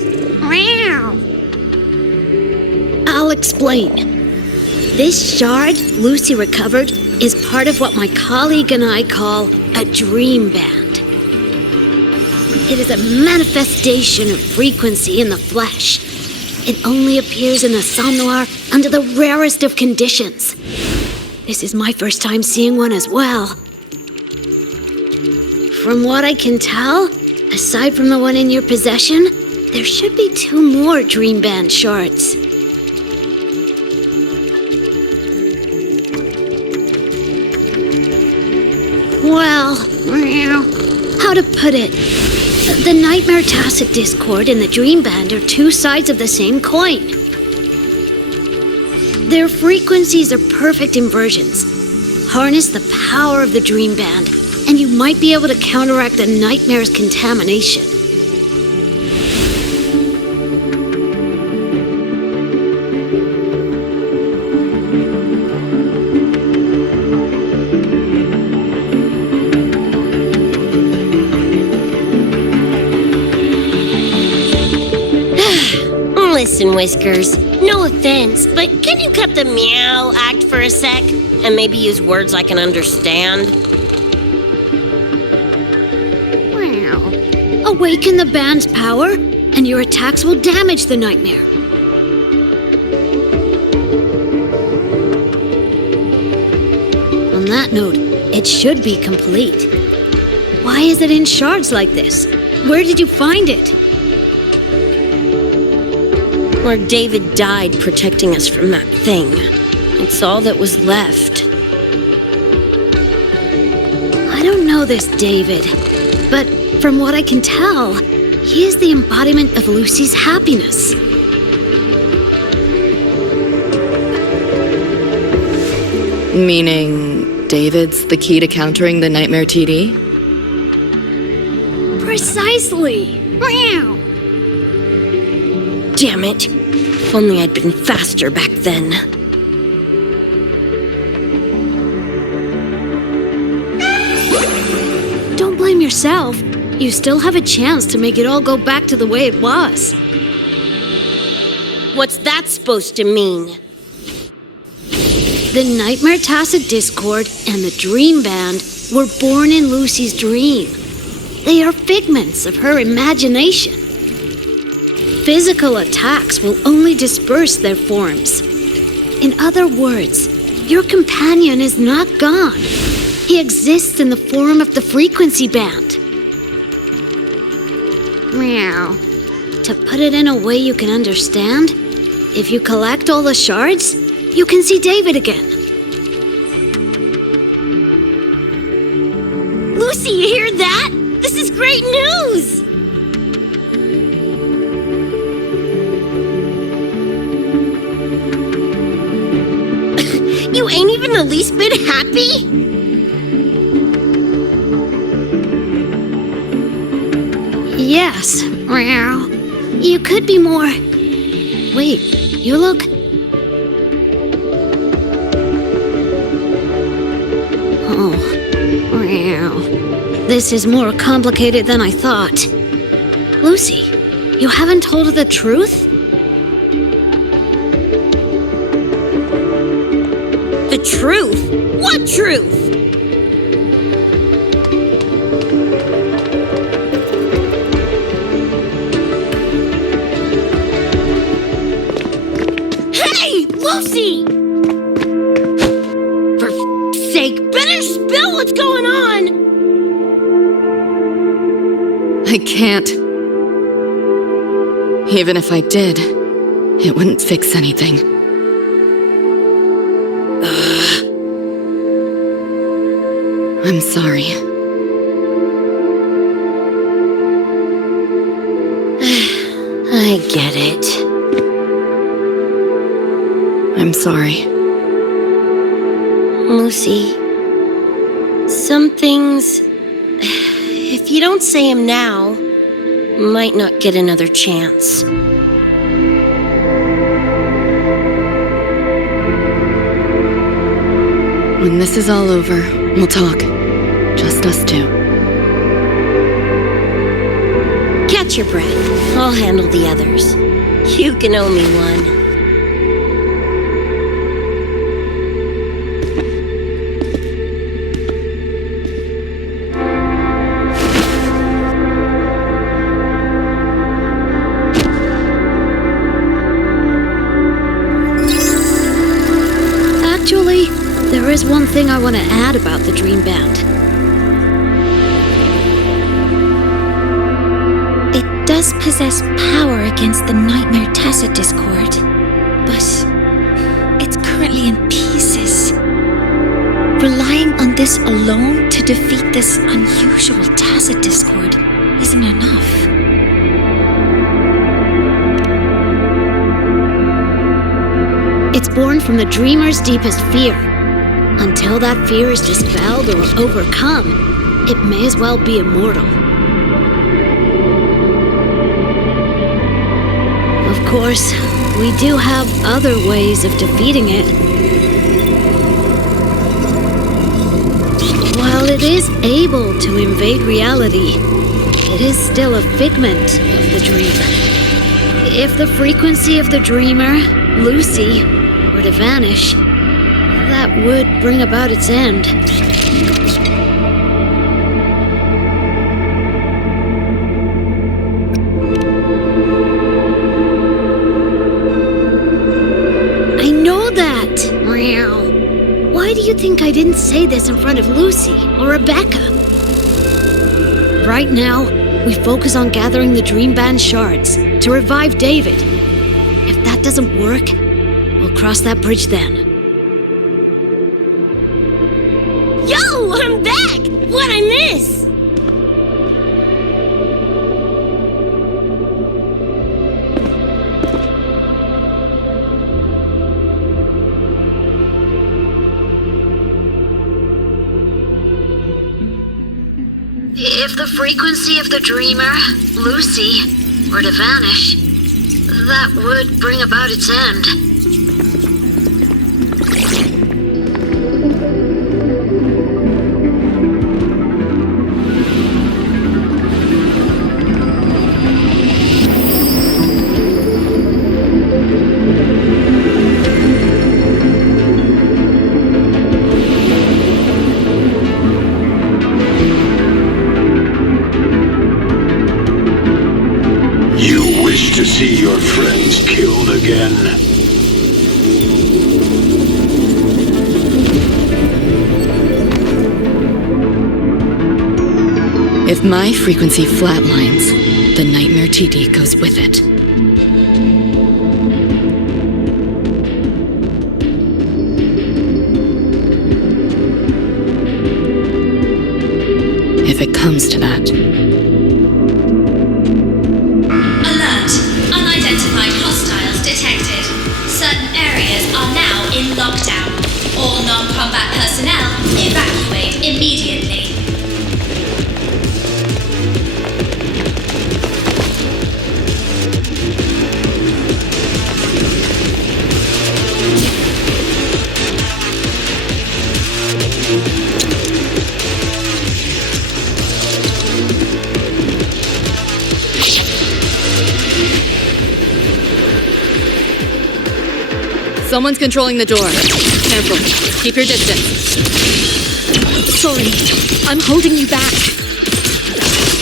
I'll explain. This shard Lucy recovered is part of what my colleague and I call a dream band. It is a manifestation of frequency in the flesh. It only appears in the Somnoir under the rarest of conditions. This is my first time seeing one as well. From what I can tell, aside from the one in your possession, there should be 2 more dream band shards. Well, how to put it? The Nightmare Tacit Discord and the Dream Band are 2 sides of the same coin. Their frequencies are perfect inversions. Harness the power of the Dream Band, and you might be able to counteract the Nightmare's contamination. Listen, Whiskers, no offense, but can you cut the meow act for a sec? And maybe use words I can understand? Awaken the band's power, and your attacks will damage the Nightmare. On that note, it should be complete. Why is it in shards like this? Where did you find it? Where David died protecting us from that thing. It's all that was left. I don't know this David, but from what I can tell, he is the embodiment of Lucy's happiness. Meaning, David's the key to countering the Nightmare TD? Precisely! Damn it. If only I'd been faster back then. Don't blame yourself. You still have a chance to make it all go back to the way it was. What's that supposed to mean? The Nightmare Tacit Discord and the Dream Band were born in Lucy's dream. They are figments of her imagination. Physical attacks will only disperse their forms. In other words, your companion is not gone. He exists in the form of the frequency band. Meow. To put it in a way you can understand, if you collect all the shards, you can see David again. Lucy, you hear that? This is great news! You ain't even the least bit happy? Yes. Meow. You could be more... Wait, you look... Oh. Meow. This is more complicated than I thought. Lucy, you haven't told her the truth? The truth? What truth? Hey, Lucy! For f***'s sake, better spill what's going on! I can't. Even if I did, it wouldn't fix anything. I'm sorry. I get it. I'm sorry. Lucy, some things, if you don't say them now, might not get another chance. When this is all over, we'll talk. Just us two. Catch your breath. I'll handle the others. You can owe me one. Actually, there is one thing I want to add about the Dream Band. It does possess power against the Nightmare Tacit Discord, but it's currently in pieces. Relying on this alone to defeat this unusual Tacit Discord isn't enough. It's born from the dreamer's deepest fear. Until that fear is dispelled or overcome, it may as well be immortal. Of course, we do have other ways of defeating it. While it is able to invade reality, it is still a figment of the dream. If the frequency of the dreamer, Lucy, were to vanish, that would bring about its end. I know that! Meow. Why do you think I didn't say this in front of Lucy or Rebecca? Right now, we focus on gathering the Dream Band shards to revive David. If that doesn't work, we'll cross that bridge then. Yo, I'm back! What'd I miss? If the frequency of the dreamer, Lucy, were to vanish, that would bring about its end. someone's killed again. If my frequency flatlines, the Nightmare TD goes with it. If it comes to that. Alert! Unidentified hostiles detected. Certain areas are now in lockdown. All non-combat personnel evacuate immediately. Someone's controlling the door. Careful. Keep your distance. Sorry, I'm holding you back.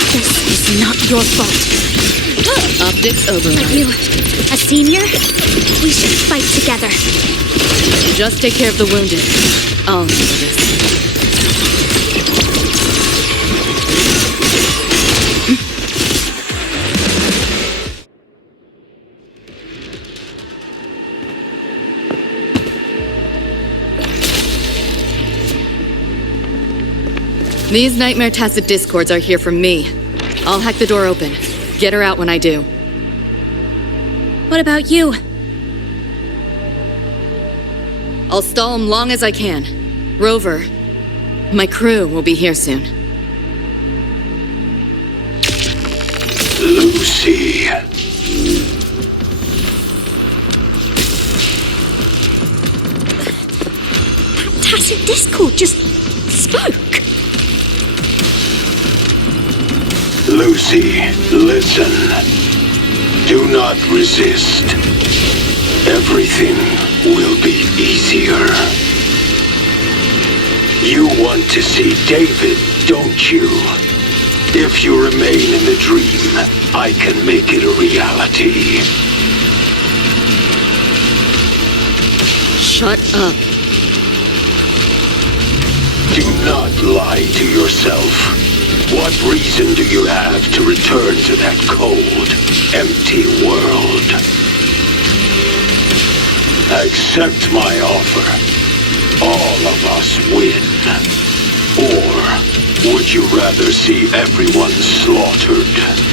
This is not your fault. Optics override. Are you a senior? We should fight together. Just take care of the wounded. I'll handle this. These Nightmare Tacit Discords are here from me. I'll hack the door open. Get her out when I do. What about you? I'll stall them long as I can. Rover, my crew will be here soon. Lucy. That Tacit Discord just spoke. Lucy, listen. Do not resist. Everything will be easier. You want to see David, don't you? If you remain in the dream, I can make it a reality. Shut up. Do not lie to yourself. What reason do you have to return to that cold, empty world? Accept my offer. All of us win. Or would you rather see everyone slaughtered?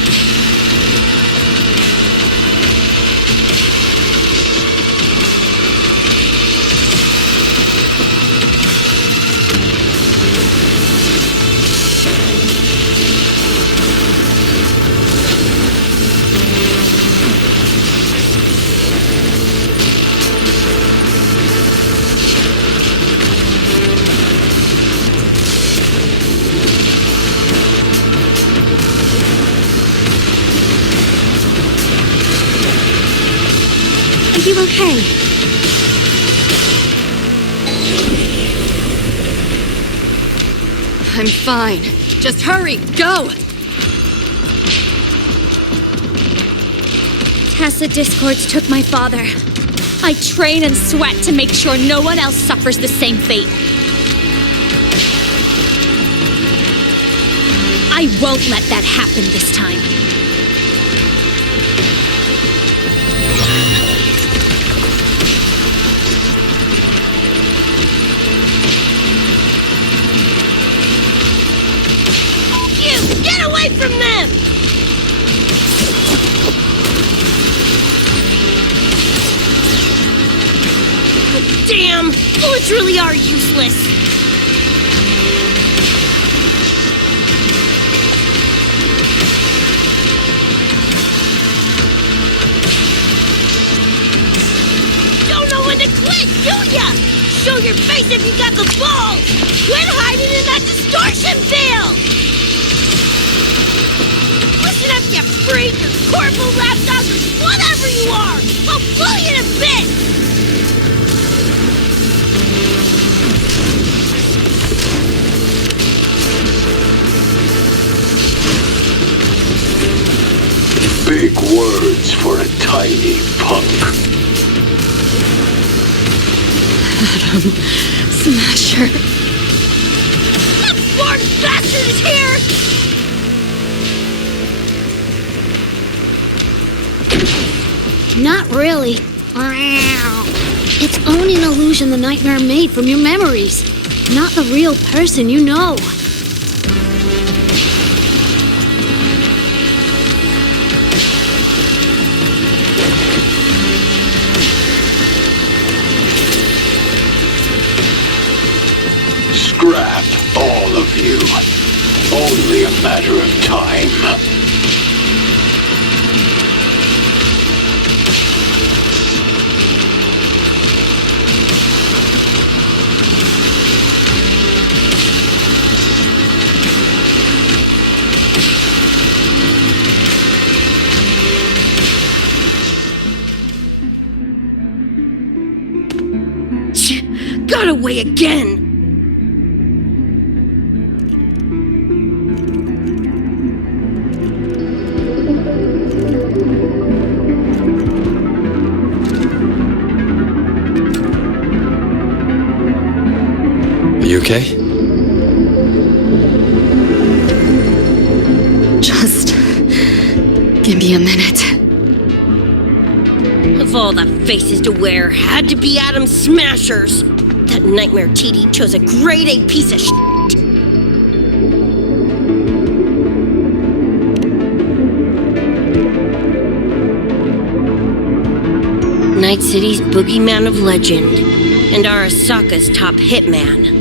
Are you okay? I'm fine. Just hurry, go! Tacit Discords took my father. I train and sweat to make sure no one else suffers the same fate. I won't let that happen this time. You! Get away from them! Damn! Bullets really are useless! Don't know when to quit, do ya? Show your face if you got the balls! Quit hiding in that distortion field! Listen up, you freak, or corporal lapdog, or whatever you are! I'll blow you to bits! Big words for a tiny Cyberpunk. Adam Smasher. That born bastard is here! Not really. It's only an illusion the nightmare made from your memories, not the real person you know. Scrap, all of you. Only a matter of time. Got away again! You okay? Just give me a minute. Of all the faces to wear, had to be Adam Smashers. That nightmare TD chose a grade A piece of shit. Night City's boogeyman of legend, and Arasaka's top hitman.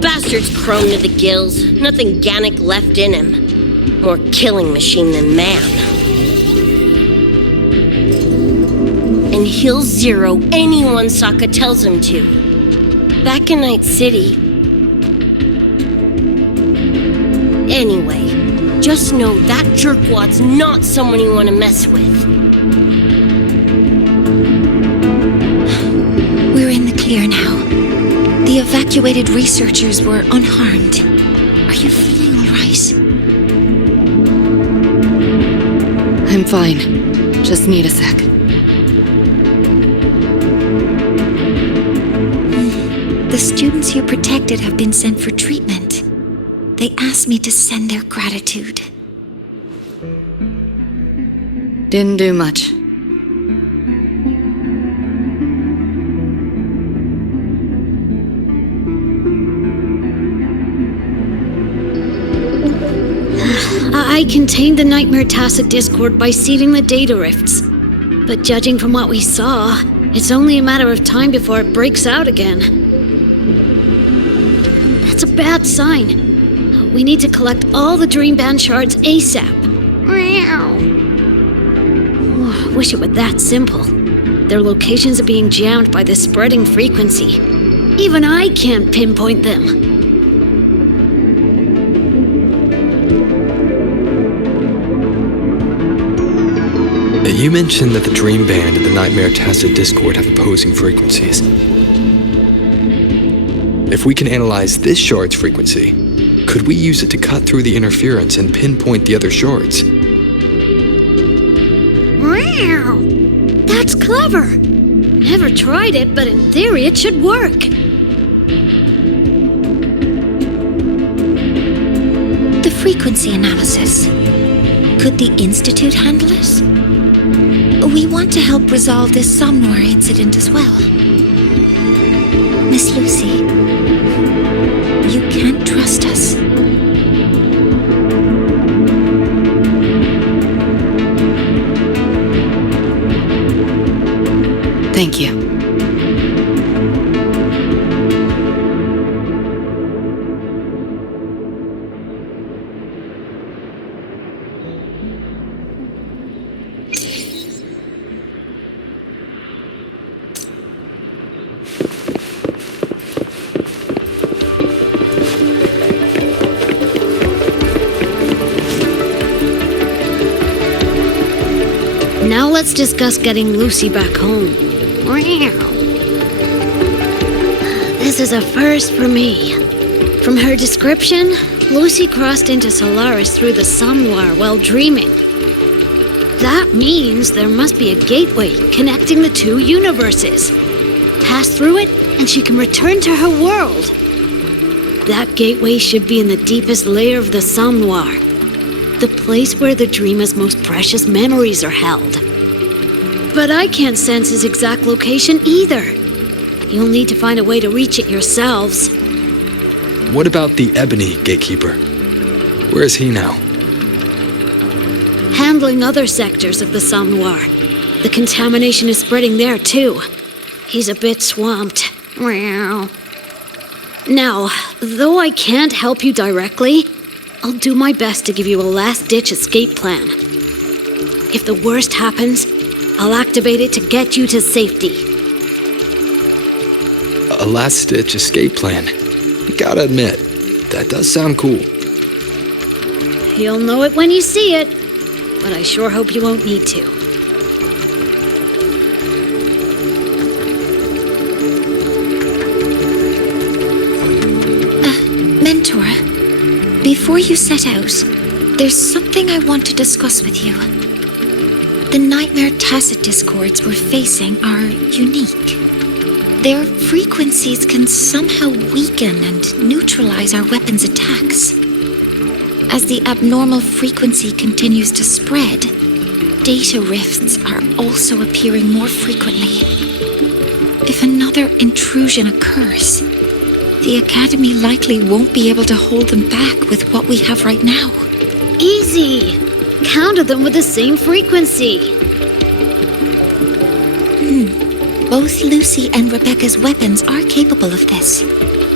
Bastard's chrome to the gills, nothing Gannic left in him. More killing machine than man. And he'll zero anyone Sokka tells him to. Back in Night City. Anyway, just know that jerkwad's not someone you want to mess with. We're in the clear now. The evacuated researchers were unharmed. Are you feeling all right? I'm fine. Just need a sec. The students you protected have been sent for treatment. They asked me to send their gratitude. Didn't do much. I contained the Nightmare Tacit Discord by seeding the data rifts. But judging from what we saw, it's only a matter of time before it breaks out again. That's a bad sign. We need to collect all the Dreamband shards ASAP. Oh, wish it were that simple. Their locations are being jammed by this spreading frequency. Even I can't pinpoint them. You mentioned that the Dream Band and the Nightmare Tacit Discord have opposing frequencies. If we can analyze this shard's frequency, could we use it to cut through the interference and pinpoint the other shards? Wow! That's clever! Never tried it, but in theory it should work. The frequency analysis. Could the Institute handle it? We want to help resolve this Somnor incident as well. Miss Lucy, you can trust us. Thank you. Now let's discuss getting Lucy back home. This is a first for me. From her description, Lucy crossed into Solaris through the Somnoir while dreaming. That means there must be a gateway connecting the two universes. Pass through it, and she can return to her world. That gateway should be in the deepest layer of the Somme Noir, the place where the dreamer's most precious memories are held. But I can't sense his exact location either. You'll need to find a way to reach it yourselves. What about the Ebony Gatekeeper? Where is he now? Handling other sectors of the Somme Noir. The contamination is spreading there too. He's a bit swamped. Now, though I can't help you directly, I'll do my best to give you a last-ditch escape plan. If the worst happens, I'll activate it to get you to safety. A last-ditch escape plan. Gotta admit, that does sound cool. You'll know it when you see it, but I sure hope you won't need to. Mentor, before you set out, there's something I want to discuss with you. The Nightmare Tacet discords we're facing are unique. Their frequencies can somehow weaken and neutralize our weapons' attacks. As the abnormal frequency continues to spread, data rifts are also appearing more frequently. If another intrusion occurs, the Academy likely won't be able to hold them back with what we have right now. Easy! Counter them with the same frequency. Both Lucy and Rebecca's weapons are capable of this.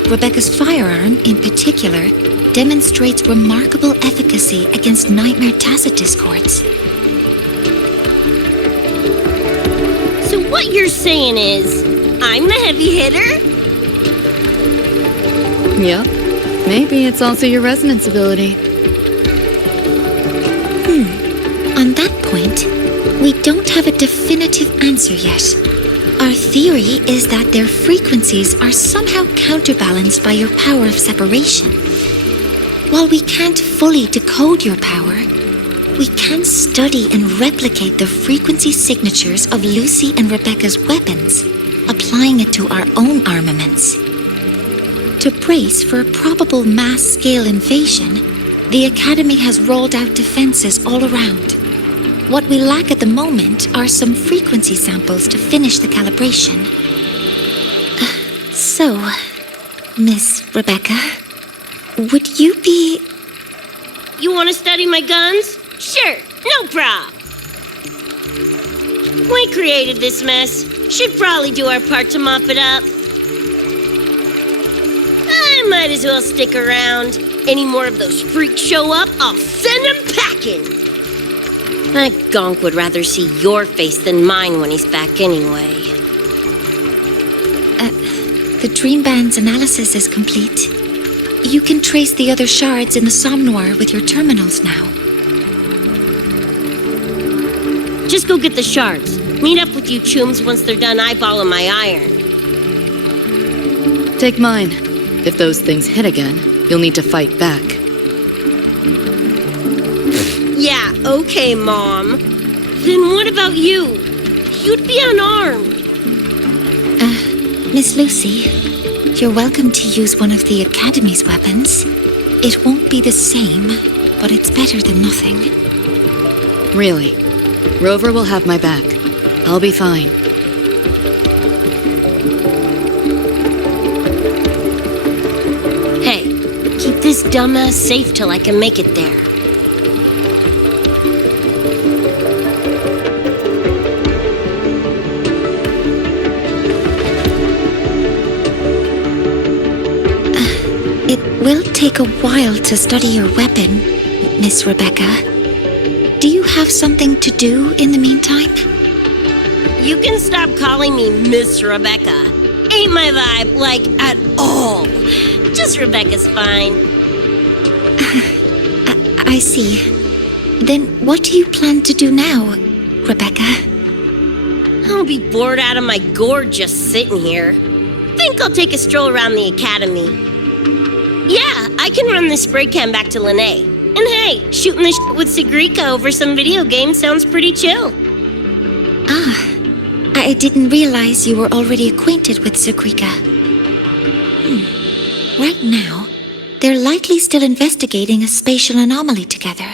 Rebecca's firearm, in particular, demonstrates remarkable efficacy against Nightmare Tacet discords. So what you're saying is, I'm the heavy hitter? Yep. Maybe it's also your resonance ability. On that point, we don't have a definitive answer yet. Our theory is that their frequencies are somehow counterbalanced by your power of separation. While we can't fully decode your power, we can study and replicate the frequency signatures of Lucy and Rebecca's weapons, applying it to our own armaments. To brace for a probable mass-scale invasion, the Academy has rolled out defenses all around. What we lack at the moment are some frequency samples to finish the calibration. So, Miss Rebecca, would you be... You want to study my guns? Sure, no prob. We created this mess. Should probably do our part to mop it up. I might as well stick around. Any more of those freaks show up, I'll send them packing. That gonk would rather see your face than mine when he's back anyway. The Dream Band's analysis is complete. You can trace the other shards in the Somme Noir with your terminals now. Just go get the shards. Meet up with you chooms once they're done eyeballing my iron. Take mine. If those things hit again, you'll need to fight back. Yeah, okay, Mom. Then what about you? You'd be unarmed. Miss Lucy, you're welcome to use one of the Academy's weapons. It won't be the same, but it's better than nothing. Really? Rover will have my back. I'll be fine. Hey, keep this dumbass safe till I can make it there. It will take a while to study your weapon, Miss Rebecca. Do you have something to do in the meantime? You can stop calling me Miss Rebecca. Ain't my vibe, like, at all. Just Rebecca's fine. I see. Then what do you plan to do now, Rebecca? I'll be bored out of my gourd just sitting here. Think I'll take a stroll around the Academy. Yeah, I can run this spray can back to Lene. And hey, shooting the shit with Sigrika over some video game sounds pretty chill. Ah, I didn't realize you were already acquainted with Sigrika. Right now, they're likely still investigating a spatial anomaly together.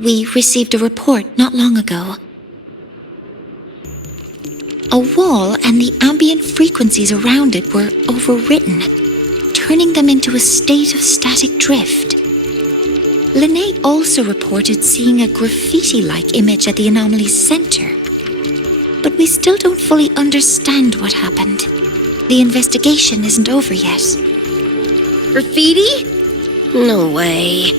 We received a report not long ago. A wall and the ambient frequencies around it were overwritten, turning them into a state of static drift. Linnae also reported seeing a graffiti-like image at the anomaly's center. But we still don't fully understand what happened. The investigation isn't over yet. Graffiti? No way.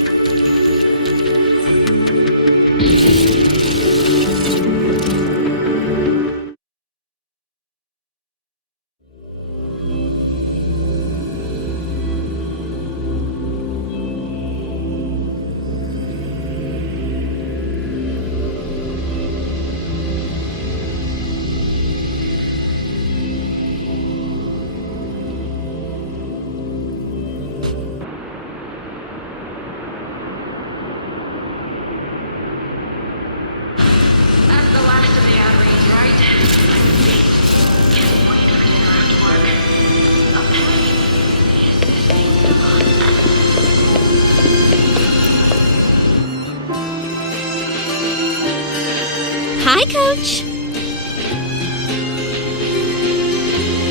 Hi, Coach.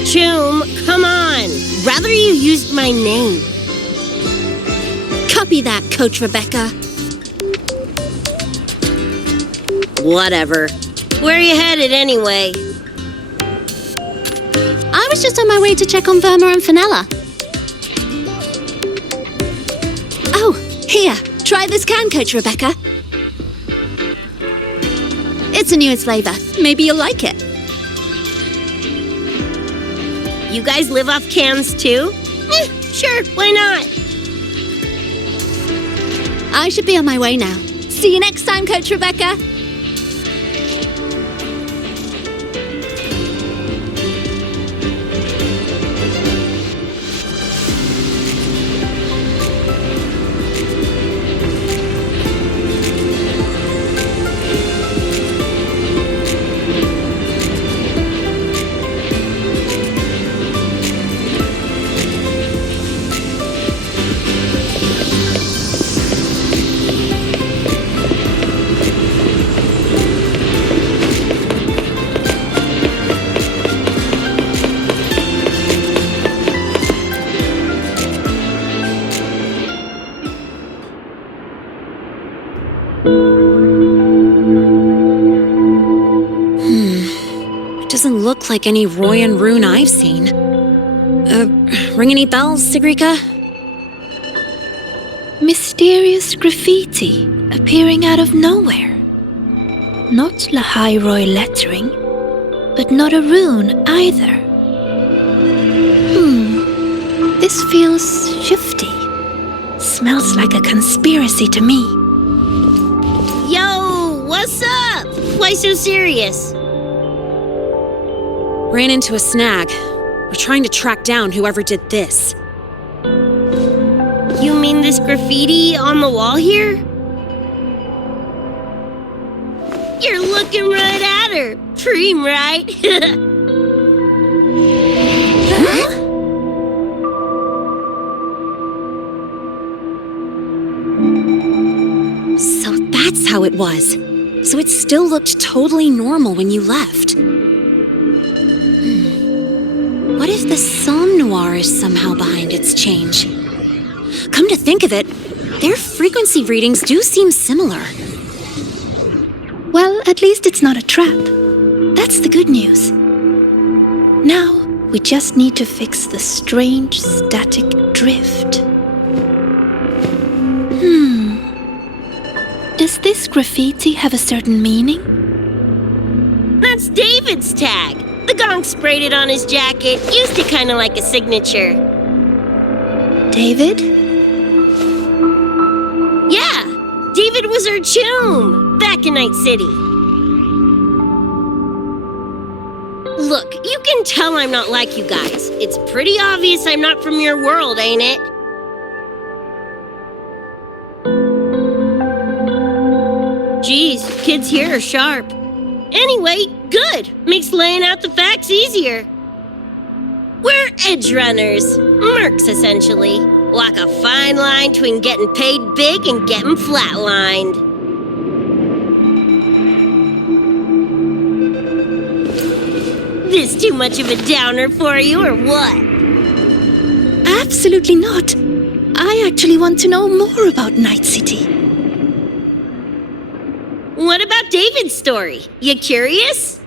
Choom, come on. Rather you used my name. Copy that, Coach Rebecca. Whatever. Where are you headed anyway? I was just on my way to check on Verma and Fenella. Oh, here. Try this can, Coach Rebecca. It's the newest flavor. Maybe you'll like it. You guys live off cans too? Sure, why not? I should be on my way now. See you next time, Coach Rebecca. Doesn't look like any Royan rune I've seen. Ring any bells, Sigrika? Mysterious graffiti appearing out of nowhere. Not Lahairoi lettering, but not a rune either. This feels shifty. Smells like a conspiracy to me. Yo, what's up? Why so serious? Ran into a snag. We're trying to track down whoever did this. You mean this graffiti on the wall here? You're looking right at her. Preem, right? Huh? So that's how it was. So it still looked totally normal when you left. What if the Somme Noir is somehow behind its change? Come to think of it, their frequency readings do seem similar. Well, at least it's not a trap. That's the good news. Now, we just need to fix the strange static drift. Does this graffiti have a certain meaning? That's David's tag. The Gonk sprayed it on his jacket, used it kind of like a signature. David? Yeah, David was our choom back in Night City. Look, you can tell I'm not like you guys. It's pretty obvious I'm not from your world, ain't it? Geez, kids here are sharp. Anyway, good. Makes laying out the facts easier. We're edge runners. Mercs, essentially. Walk a fine line between getting paid big and getting flatlined. This too much of a downer for you, or what? Absolutely not. I actually want to know more about Night City. What about David's story? You curious?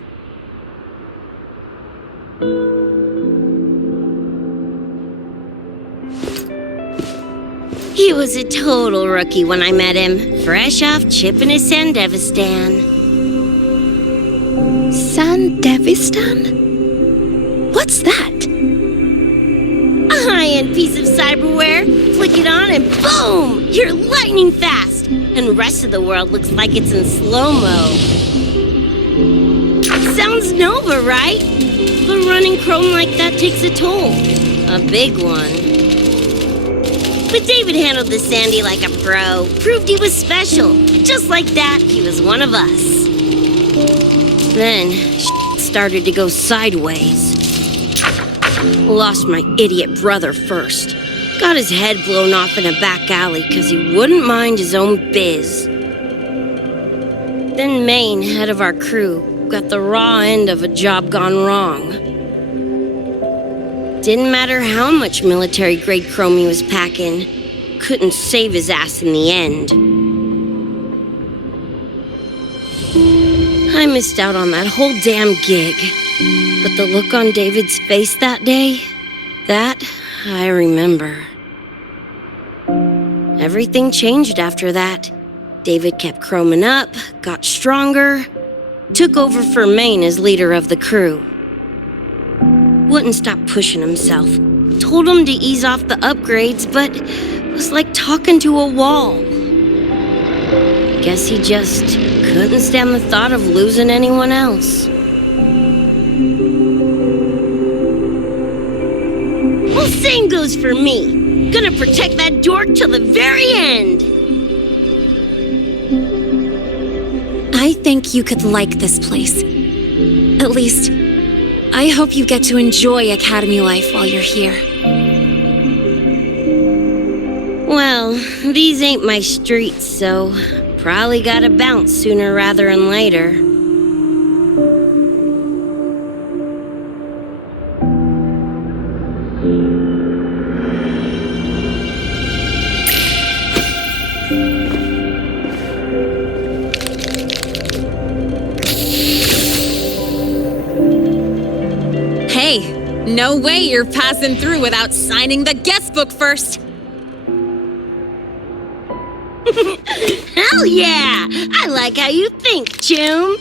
He was a total rookie when I met him, fresh off chipping his Sandevistan. Sandevistan? What's that? A high-end piece of cyberware. Flick it on and boom! You're lightning fast! And the rest of the world looks like it's in slow-mo. Sounds Nova, right? But running Chrome like that takes a toll. A big one. But David handled the Sandy like a pro. Proved he was special. Just like that, he was one of us. Then, started to go sideways. Lost my idiot brother first. Got his head blown off in a back alley because he wouldn't mind his own biz. Then Maine, head of our crew, got the raw end of a job gone wrong. Didn't matter how much military-grade chrome he was packing, couldn't save his ass in the end. I missed out on that whole damn gig. But the look on David's face that day, that I remember. Everything changed after that. David kept chroming up, got stronger, took over for Maine as leader of the crew. Wouldn't stop pushing himself. Told him to ease off the upgrades, but was like talking to a wall. Guess he just couldn't stand the thought of losing anyone else. Well, same goes for me. Gonna protect that dork till the very end. I think you could like this place. At least, I hope you get to enjoy Academy life while you're here. Well, these ain't my streets, so probably gotta bounce sooner rather than later. Hey, no way you're passing through without signing the guest book first. Hell yeah! I like how you think, Choom.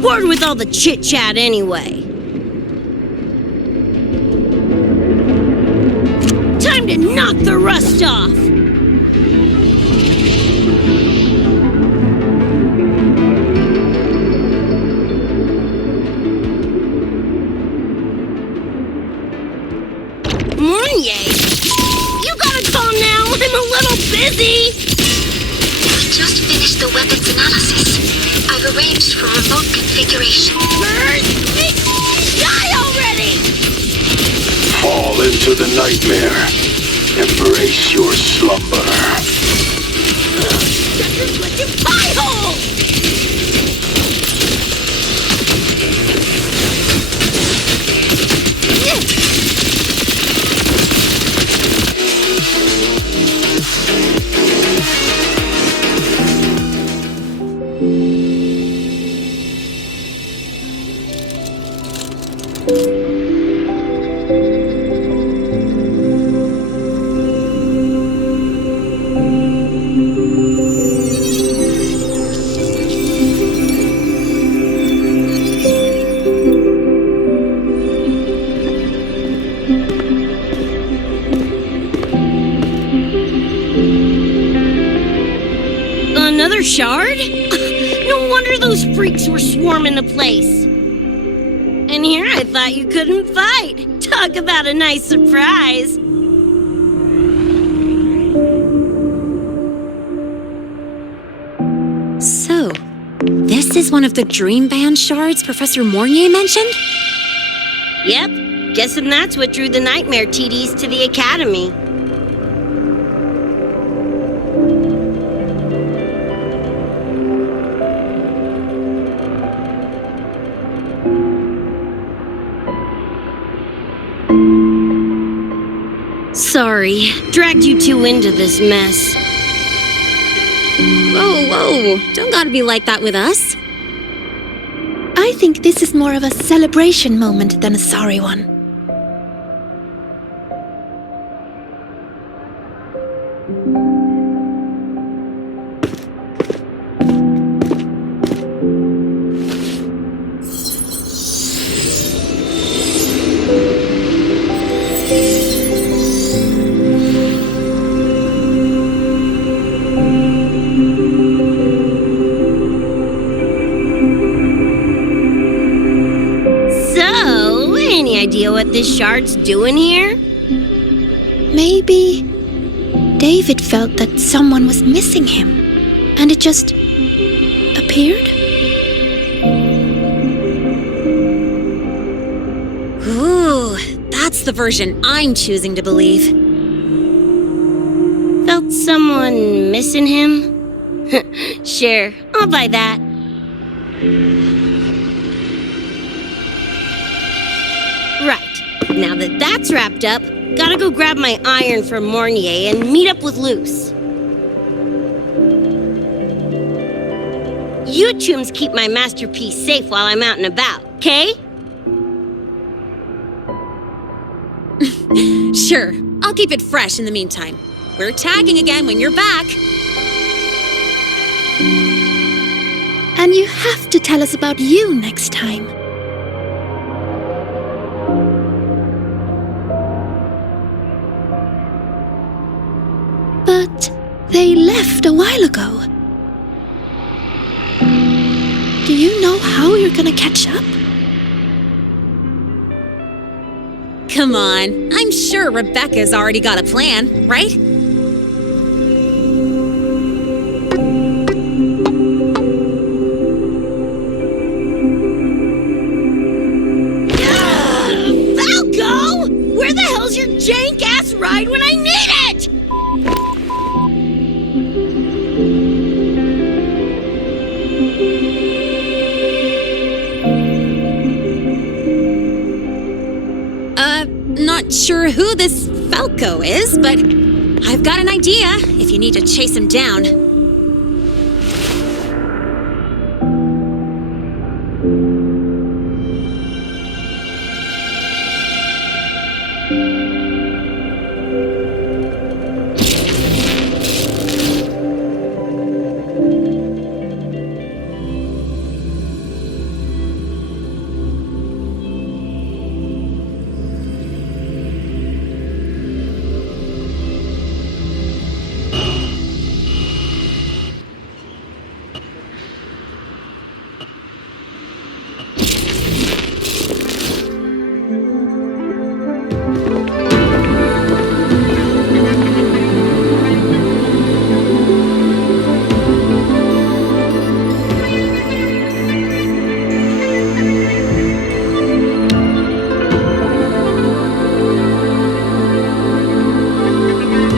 Bored with all the chit-chat anyway. Time to knock the rust off! Mounier! You gotta calm down, I'm a little busy! We just finished the weapons analysis. I've arranged for remote configuration. Die already! Fall into the nightmare. Embrace your slumber. This is what you pie hole! shard? No wonder those freaks were swarming the place. And here I thought you couldn't fight. Talk about a nice surprise. So, this is one of the Dream Band shards Professor Mornier mentioned? Yep, guessing that's what drew the Nightmare TDs to the Academy. Sorry, dragged you two into this mess. Whoa, don't gotta be like that with us. I think this is more of a celebration moment than a sorry one. What this shard's doing here? Maybe David felt that someone was missing him, and it just appeared? Ooh, that's the version I'm choosing to believe. Felt someone missing him? Sure, I'll buy that. Right, now that that's wrapped up, gotta go grab my iron from Mornier and meet up with Luce. You chums keep my masterpiece safe while I'm out and about, okay? Sure, I'll keep it fresh in the meantime. We're tagging again when you're back. And you have to tell us about you next time. But they left a while ago. Do you know how you're gonna catch up? Come on, I'm sure Rebecca's already got a plan, right? Falco! Where the hell's your jank-ass ride when I need it? Not sure who this Falco is, but I've got an idea if you need to chase him down.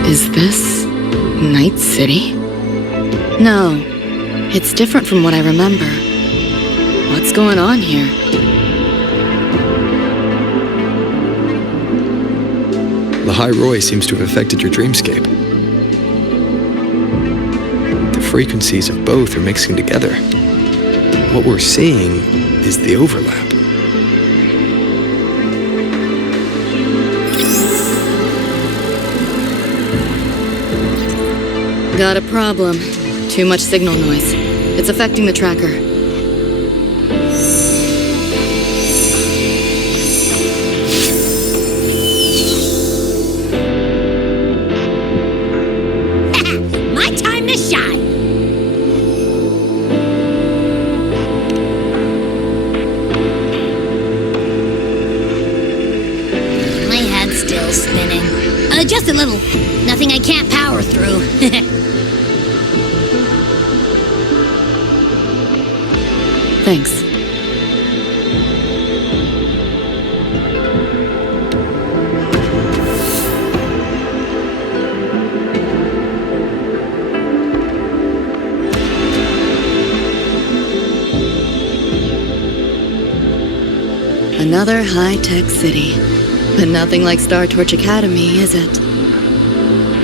Is this Night City? No, it's different from what I remember. What's going on here? The High Roy seems to have affected your dreamscape. The frequencies of both are mixing together. What we're seeing is the overlap. Got a problem. Too much signal noise. It's affecting the tracker. My time to shine! still spinning? Just a little. Nothing I can't power through. Thanks. Another high-tech city. But nothing like Star Torch Academy, is it?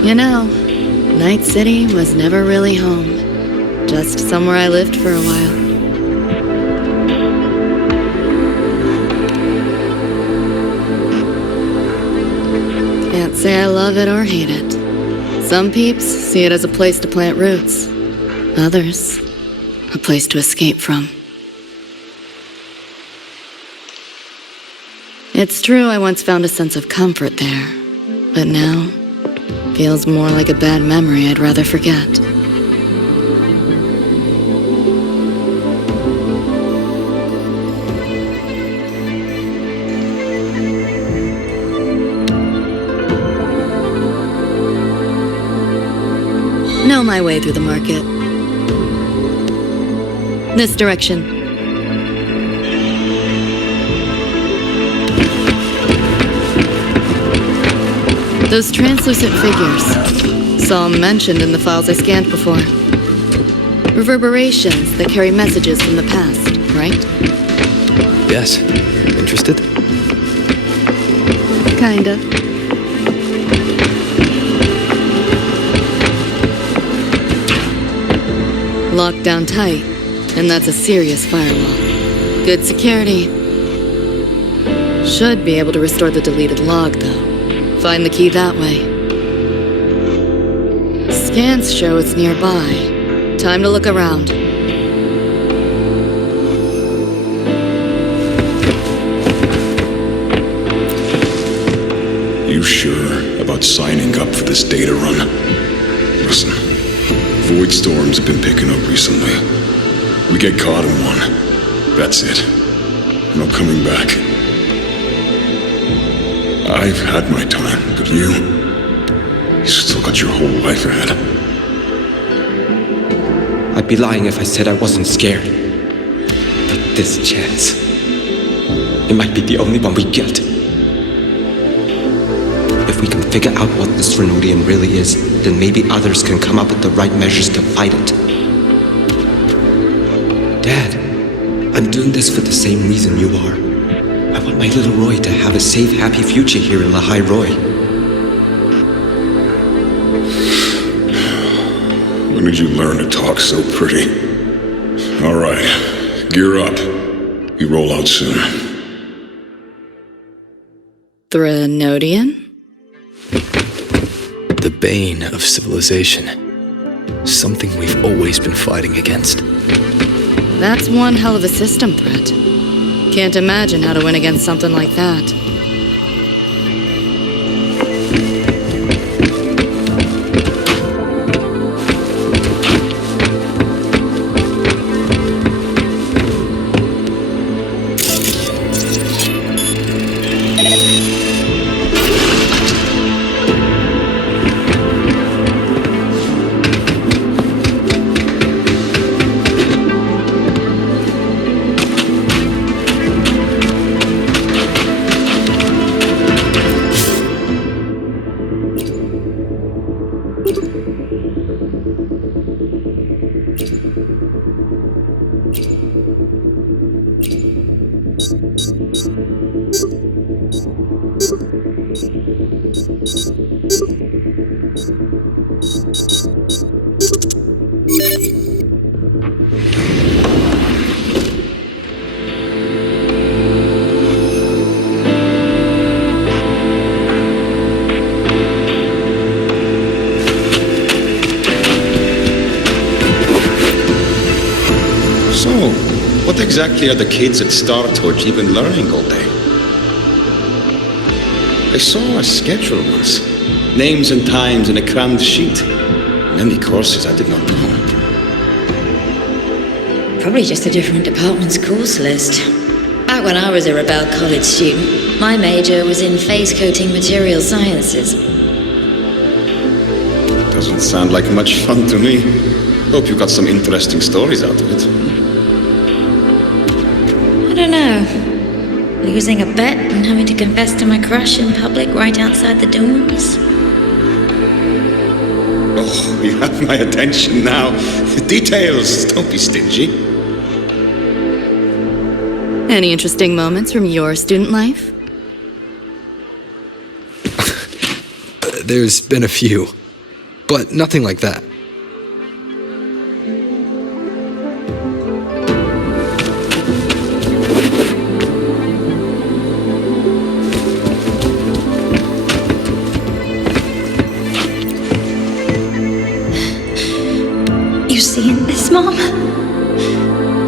You know, Night City was never really home. Just somewhere I lived for a while. Can't say I love it or hate it. Some peeps see it as a place to plant roots. Others, a place to escape from. It's true I once found a sense of comfort there, but now feels more like a bad memory I'd rather forget. Know my way through the market. This direction. Those translucent figures. Saw 'em mentioned in the files I scanned before. Reverberations that carry messages from the past, right? Yes. Interested? Kinda. Locked down tight, and that's a serious firewall. Good security. Should be able to restore the deleted log, though. Find the key that way. Scans show it's nearby. Time to look around. You sure about signing up for this data run? Listen, void storms have been picking up recently. We get caught in one. That's it. No coming back. I've had my time, but you still got your whole life ahead. I'd be lying if I said I wasn't scared. But this chance, it might be the only one we get. If we can figure out what this Renodian really is, then maybe others can come up with the right measures to fight it. Dad, I'm doing this for the same reason you are. I want my little Roy to have a safe, happy future here in Lahai Roy. When did you learn to talk so pretty? All right, gear up. We roll out soon. Renodian? The bane of civilization. Something we've always been fighting against. That's one hell of a system threat. Can't imagine how to win against something like that. What exactly are the kids at Star Torch even learning all day? I saw a schedule once. Names and times in a crammed sheet. Many courses I did not know. Probably just a different department's course list. Back when I was a Rebel College student, My major was in phase coating material sciences. Doesn't sound like much fun to me. Hope you got some interesting stories out of it. I don't know. Losing a bet and having to confess to my crush in public right outside the dorms. Oh, you have my attention now. Details, don't be stingy. Any interesting moments from your student life? There's been a few, but nothing like that. You seeing this, Mom?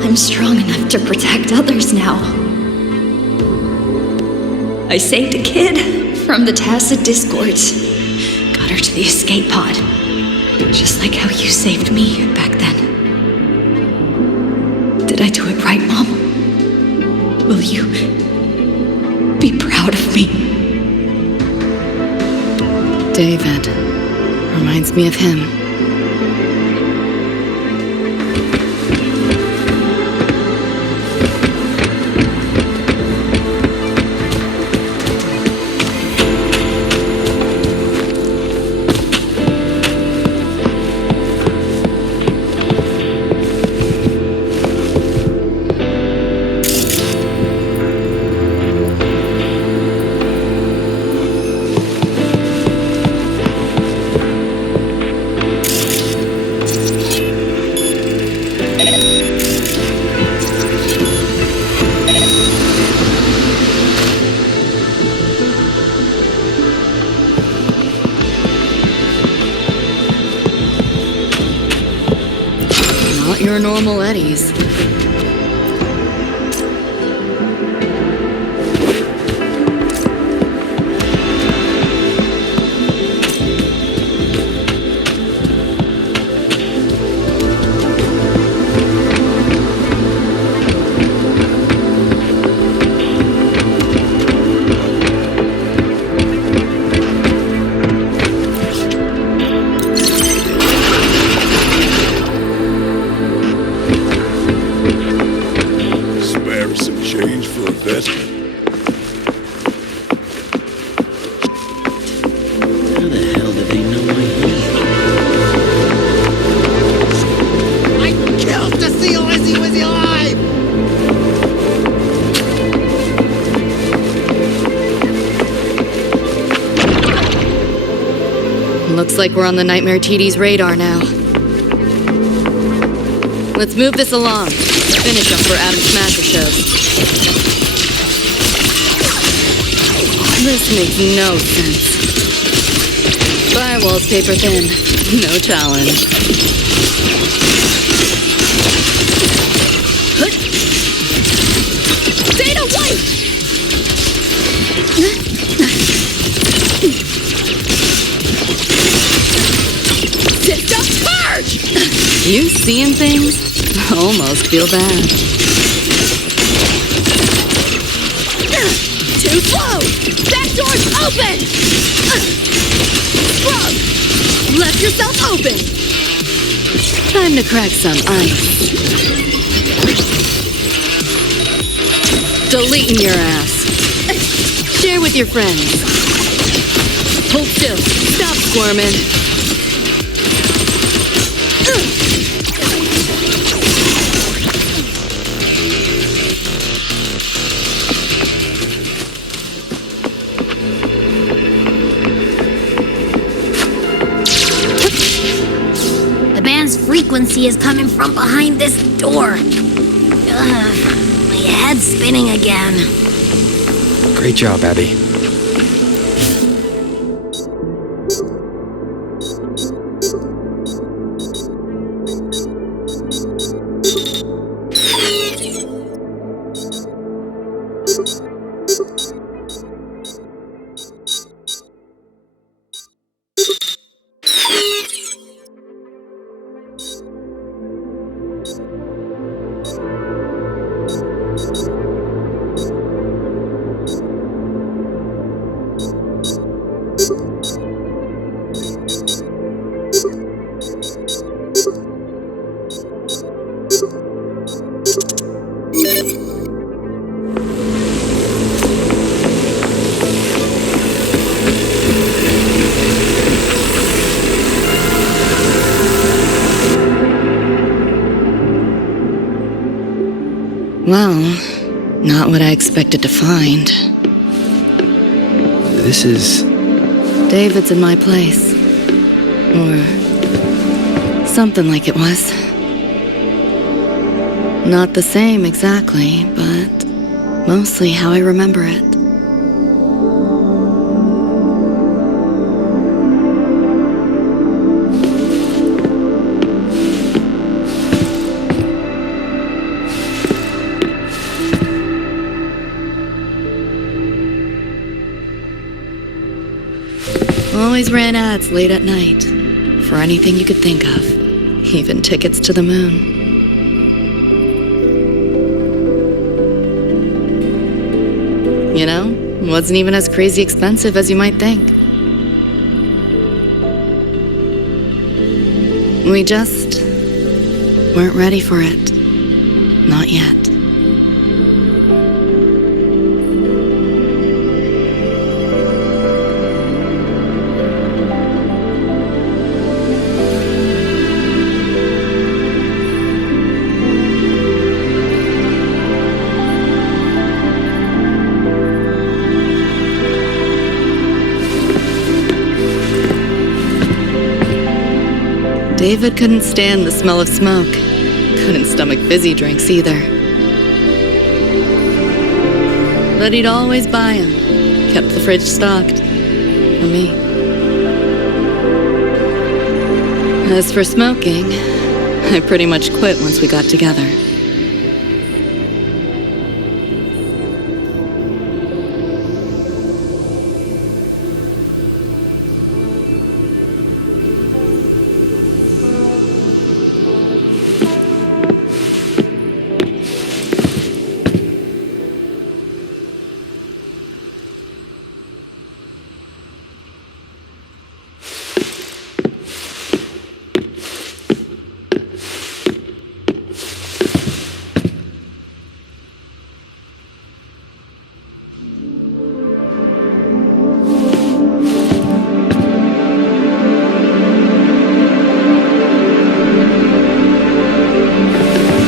I'm strong enough to protect others now. I saved a kid from the Tacit Discords. Got her to the escape pod. Just like how you saved me back then. Did I do it right, Mom? Will you be proud of me? David. Reminds me of him. Not your normal Eddies. Looks like we're on the Nightmare TD's radar now. Let's move this along. Finish up for Adam Smasher shows. This makes no sense. Firewall's paper thin. No challenge. Data White! System charge! You seeing things? Almost feel bad. Too slow! That door's open! Sprung! Left yourself open! Time to crack some ice. Deleting your ass. Share with your friends. Hold still. Stop squirming. The band's frequency is coming from behind this door. Ugh, my head's spinning again. Great job, Abby. Well, not what I expected to find. This is... David's in my place. Or something like it was. Not the same exactly, but mostly how I remember it. Always ran ads late at night, for anything you could think of, even tickets to the moon. You know, wasn't even as crazy expensive as you might think. We just weren't ready for it. Not yet. David couldn't stand the smell of smoke. Couldn't stomach fizzy drinks either. But he'd always buy them. Kept the fridge stocked. For me. As for smoking, I pretty much quit once we got together.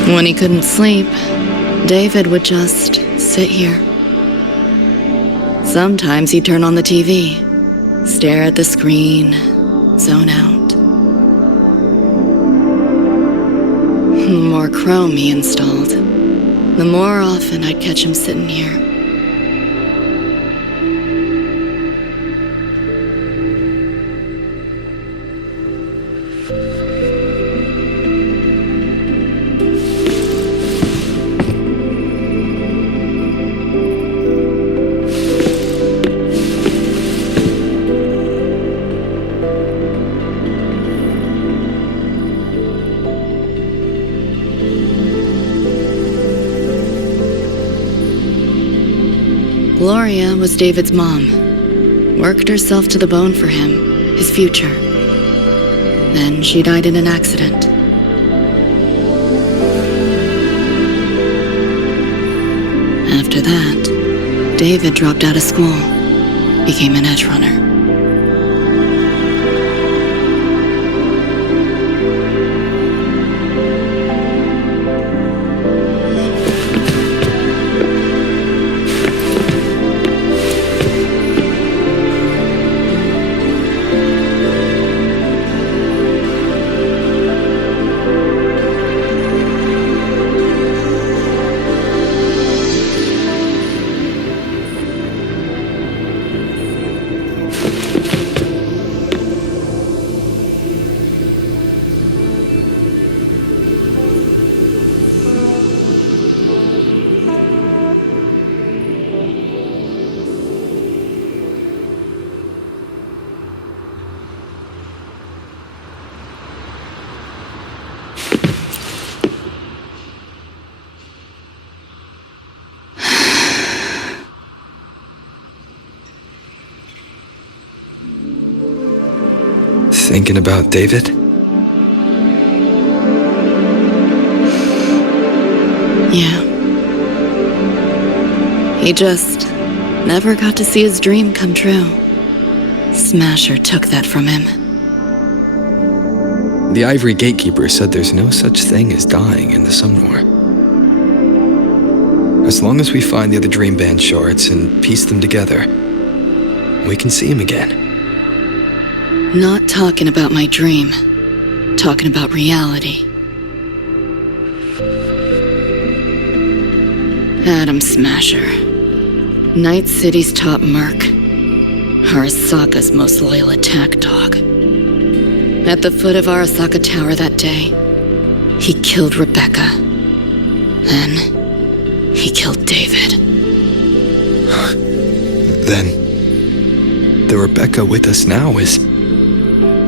When he couldn't sleep, David would just sit here. Sometimes he'd turn on the TV, stare at the screen, zone out. The more Chrome he installed, the more often I'd catch him sitting here. Gloria was David's mom. Worked herself to the bone for him, his future. Then she died in an accident. After that, David dropped out of school, became an edge runner. Thinking about David? Yeah. He just never got to see his dream come true. Smasher took that from him. The Ivory Gatekeeper said there's no such thing as dying in the Sun War. As long as we find the other dream band shards and piece them together, we can see him again. Not talking about my dream. Talking about reality. Atom Smasher. Night City's top merc. Arasaka's most loyal attack dog. At the foot of Arasaka Tower that day, he killed Rebecca. Then, he killed David. Then, the Rebecca with us now is...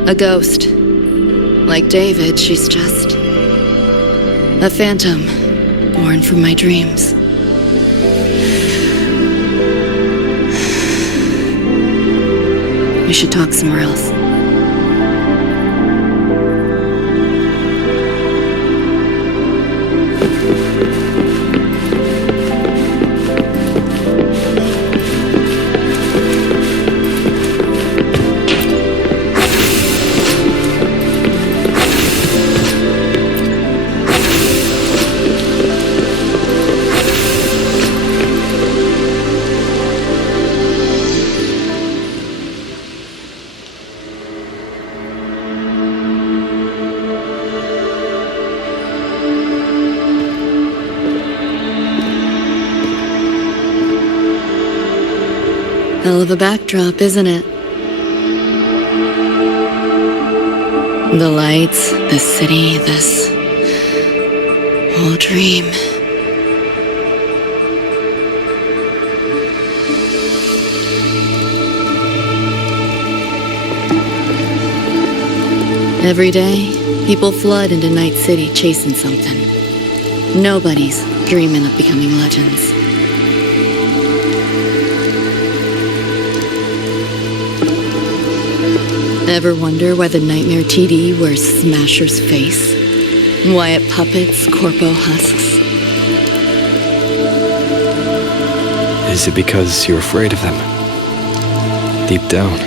a ghost. Like David, she's just... a phantom, born from my dreams. We should talk somewhere else. Hell of a backdrop, isn't it? The lights, the city, this whole dream. Every day, people flood into Night City chasing something. Nobody's dreaming of becoming legends. Ever wonder why the Nightmare TD wears Smasher's face? Why it puppets Corpo husks? Is it because you're afraid of them? Deep down.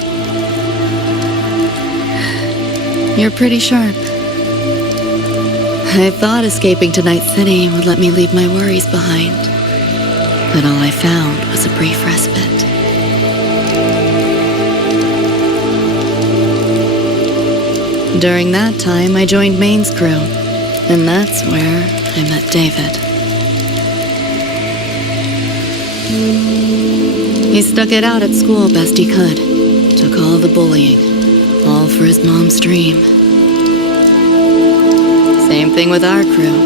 You're pretty sharp. I thought escaping to Night City would let me leave my worries behind. But all I found was a brief respite. During that time, I joined Maine's crew, and that's where I met David. He stuck it out at school best he could, took all the bullying, all for his mom's dream. Same thing with our crew.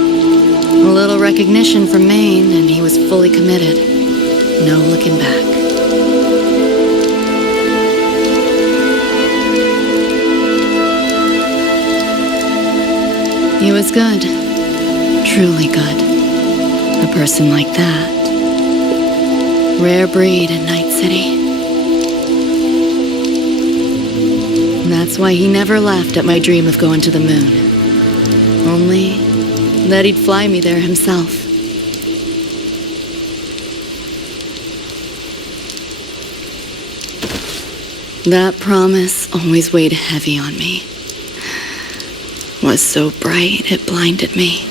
A little recognition from Maine, and he was fully committed. No looking back. He was good. Truly good. A person like that. Rare breed in Night City. That's why he never laughed at my dream of going to the moon. Only that he'd fly me there himself. That promise always weighed heavy on me. Was so bright it blinded me.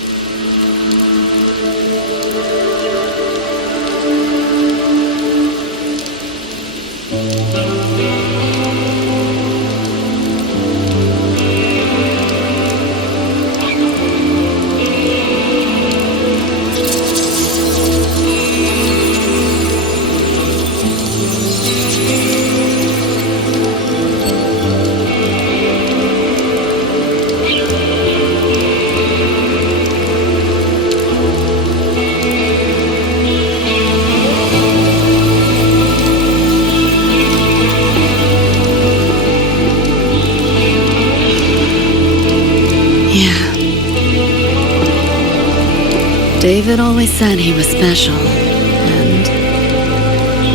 David always said he was special, and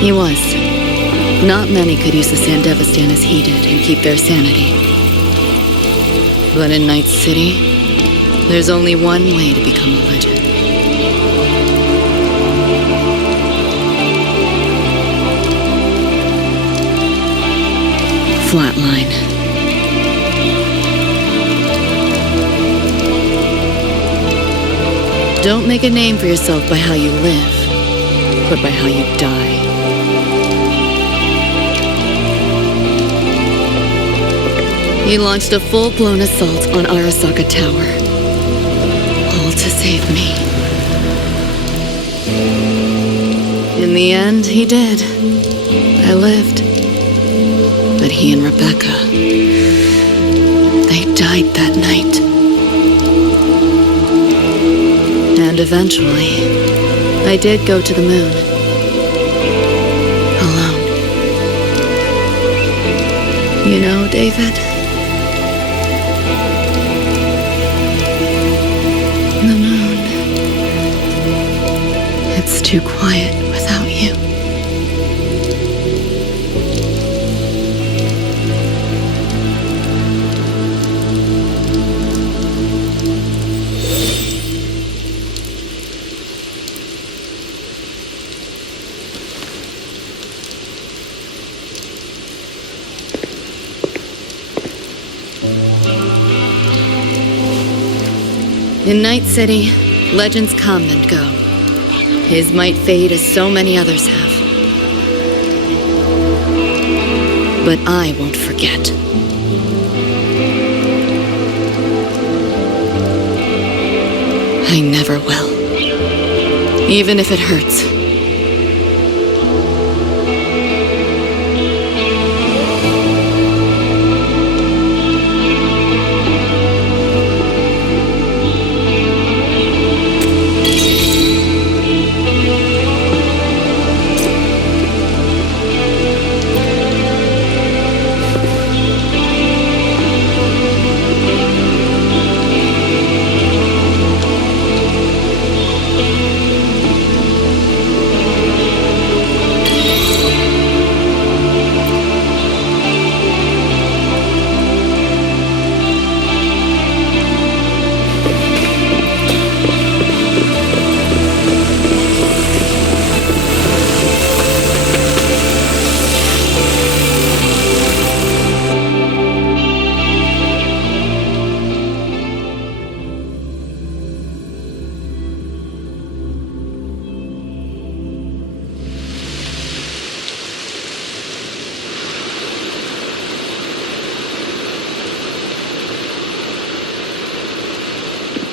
he was. Not many could use the Sandevistan as he did and keep their sanity. But in Night City, there's only one way to become a legend. Flatline. Don't make a name for yourself by how you live, but by how you die. He launched a full-blown assault on Arasaka Tower. All to save me. In the end, he did. I lived. But he and Rebecca, they died that night. And eventually, I did go to the moon. Alone. You know, David? The moon. It's too quiet without you. In Night City, legends come and go. His might fade as so many others have. But I won't forget. I never will. Even if it hurts.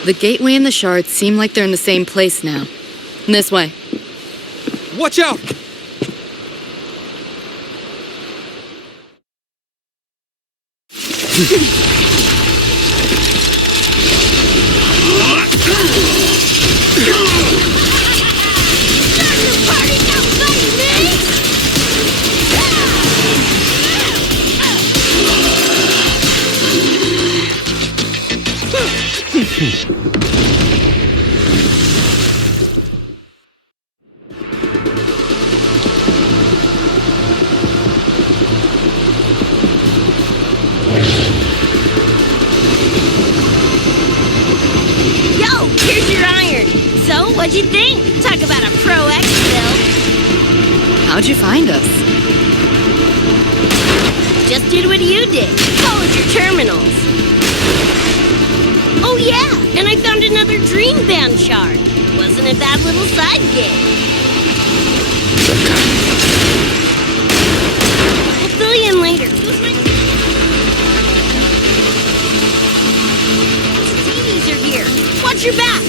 The gateway and the shards seem like they're in the same place now. This way. Watch out! What'd you think? Talk about a pro exfil. How'd you find us? Just did what you did. Followed your terminals. Oh yeah, and I found another dream band shard. Wasn't a bad little side gig. I'll fill you in later. TVs are here. Watch your back.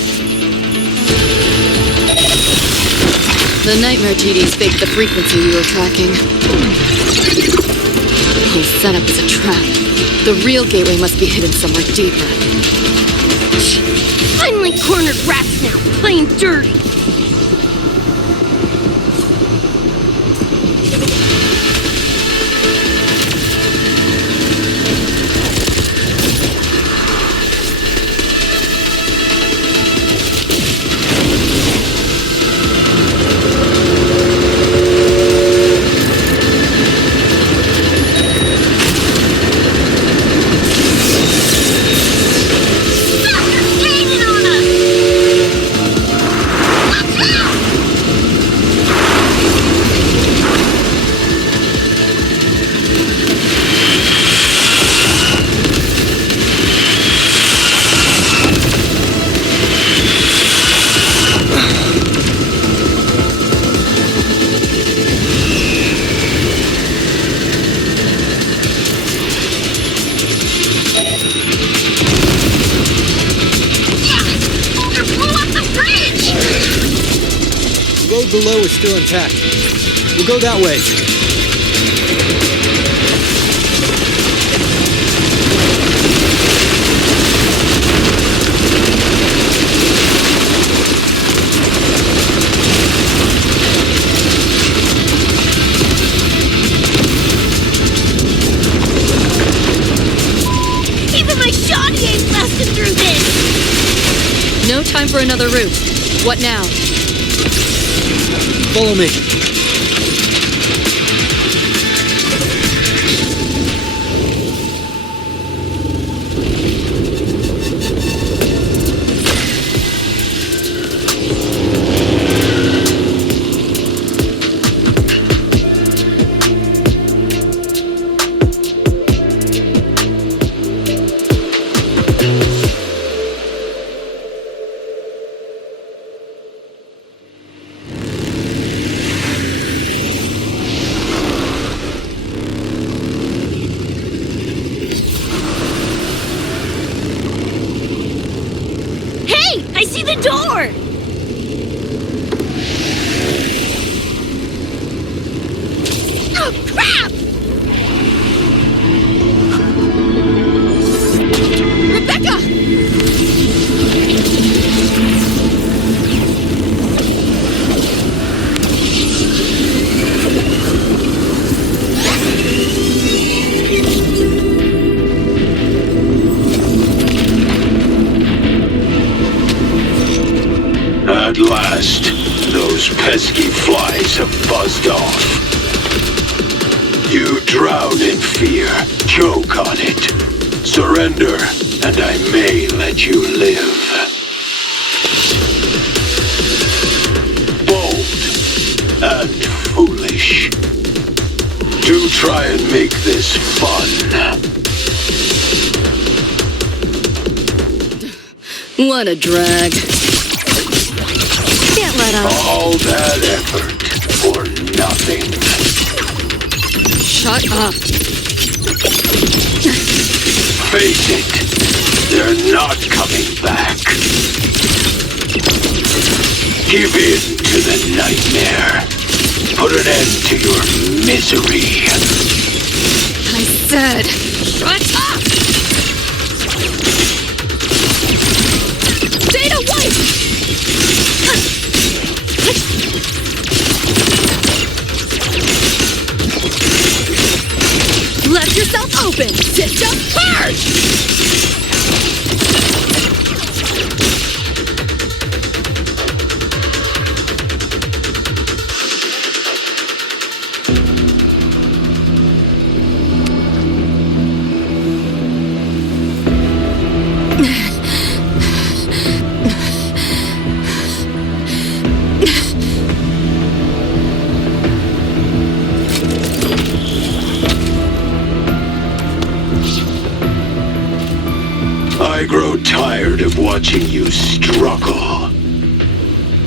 The nightmare TDs faked the frequency we were tracking. The whole setup is a trap. The real gateway must be hidden somewhere deeper. I'm like cornered rats now, playing dirty. road below is still intact. We'll go that way. Even my shoddy ain't blasted through this! No time for another route. What now? Follow me. Hey! I see the door! Oh, crap! Rebecca! At last, those pesky flies have buzzed off. You drown in fear, choke on it. Surrender, and I may let you live. Bold and foolish. Do try and make this fun. What a drag. Can't let up. All that effort for nothing. Shut up. Face it, they're not coming back. Give in to the nightmare. Put an end to your misery. I said, shut up! Data White! Let yourself open! System purge! I grow tired of watching you struggle.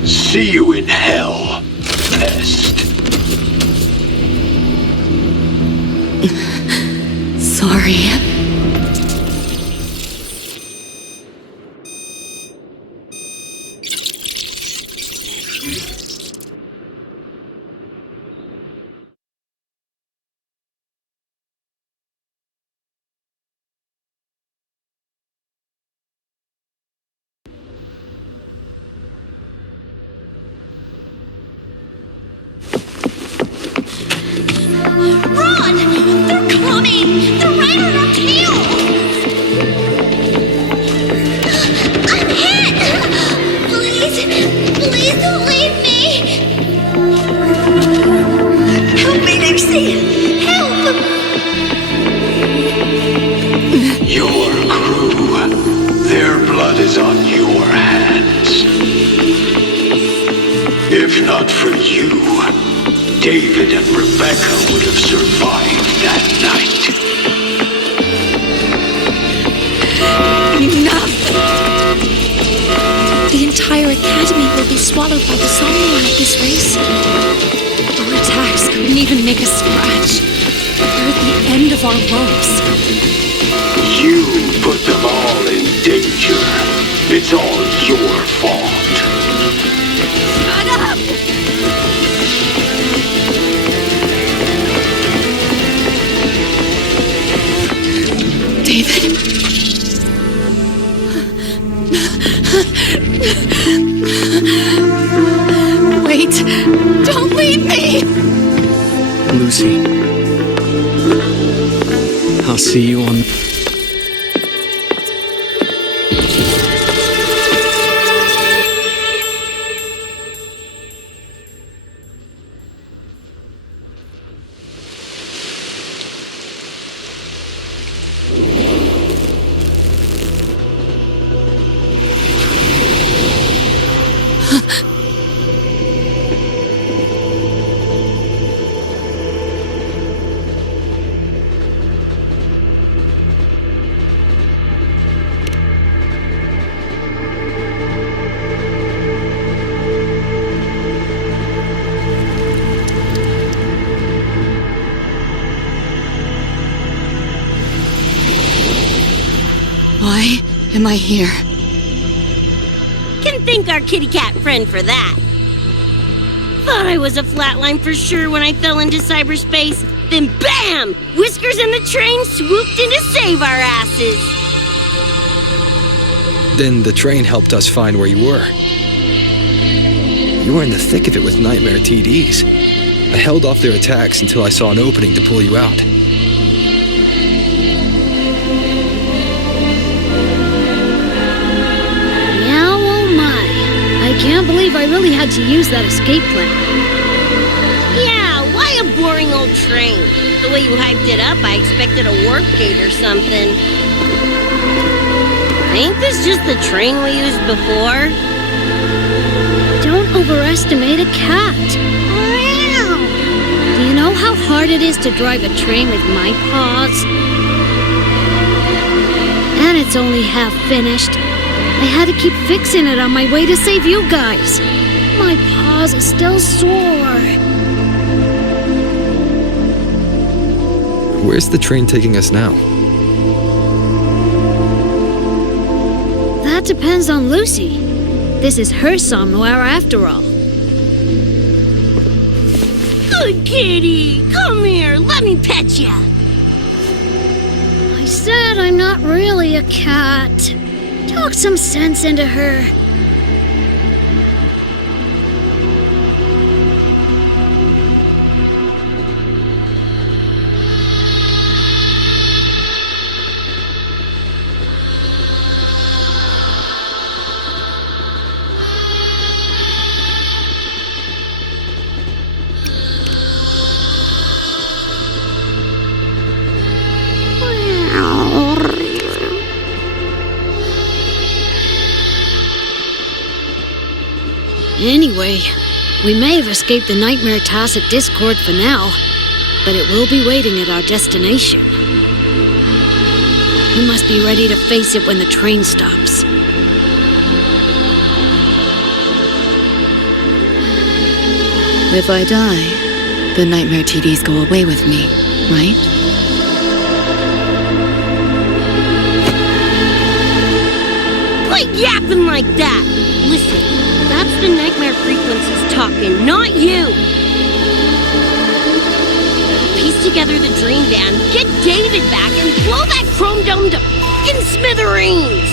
See you in hell, pest. Sorry. Run! They're coming! They're right on our tail! I'm hit! Please don't leave me! Help me, Lucy! Help! Your crew, their blood is on your hands. If not for you, David and Rebecca would have survived that night. Enough! The entire academy will be swallowed by the Somnium at this race. Our attacks couldn't even make a scratch. We're at the end of our ropes. You put them all in danger. It's all your fault. Shut up! see you on... Why am I here? Can thank our kitty cat friend for that. Thought I was a flatline for sure when I fell into cyberspace. Then BAM! Whiskers and the train swooped in to save our asses. Then the train helped us find where you were. You were in the thick of it with Nightmare TDs. I held off their attacks until I saw an opening to pull you out. I can't believe I really had to use that escape plan. Yeah, why a boring old train? The way you hyped it up, I expected a warp gate or something. Ain't this just the train we used before? Don't overestimate a cat. Do you know how hard it is to drive a train with my paws? And it's only half finished. I had to keep fixing it on my way to save you guys. My paws are still sore. Where's the train taking us now? That depends on Lucy. This is her somewhere after all. Good kitty! Come here, let me pet ya! I said I'm not really a cat. Talk some sense into her. Anyway, we may have escaped the Nightmare Tacit Discord for now, but it will be waiting at our destination. We must be ready to face it when the train stops. If I die, the Nightmare TDs go away with me, right? Quit yapping like that! Listen, that's the nightmare frequencies talking, not you! Piece together the dream band, get David back, and blow that chrome dome to f***ing smithereens!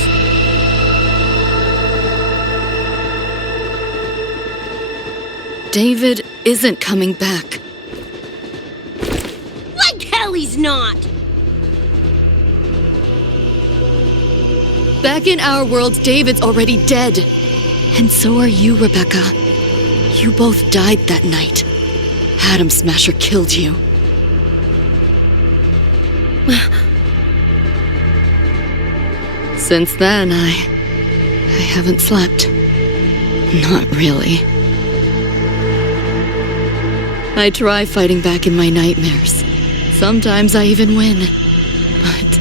David isn't coming back. Like hell he's not! Back in our world, David's already dead. And so are you, Rebecca. You both died that night. Atom Smasher killed you. Since then, I haven't slept. Not really. I try fighting back in my nightmares. Sometimes I even win. But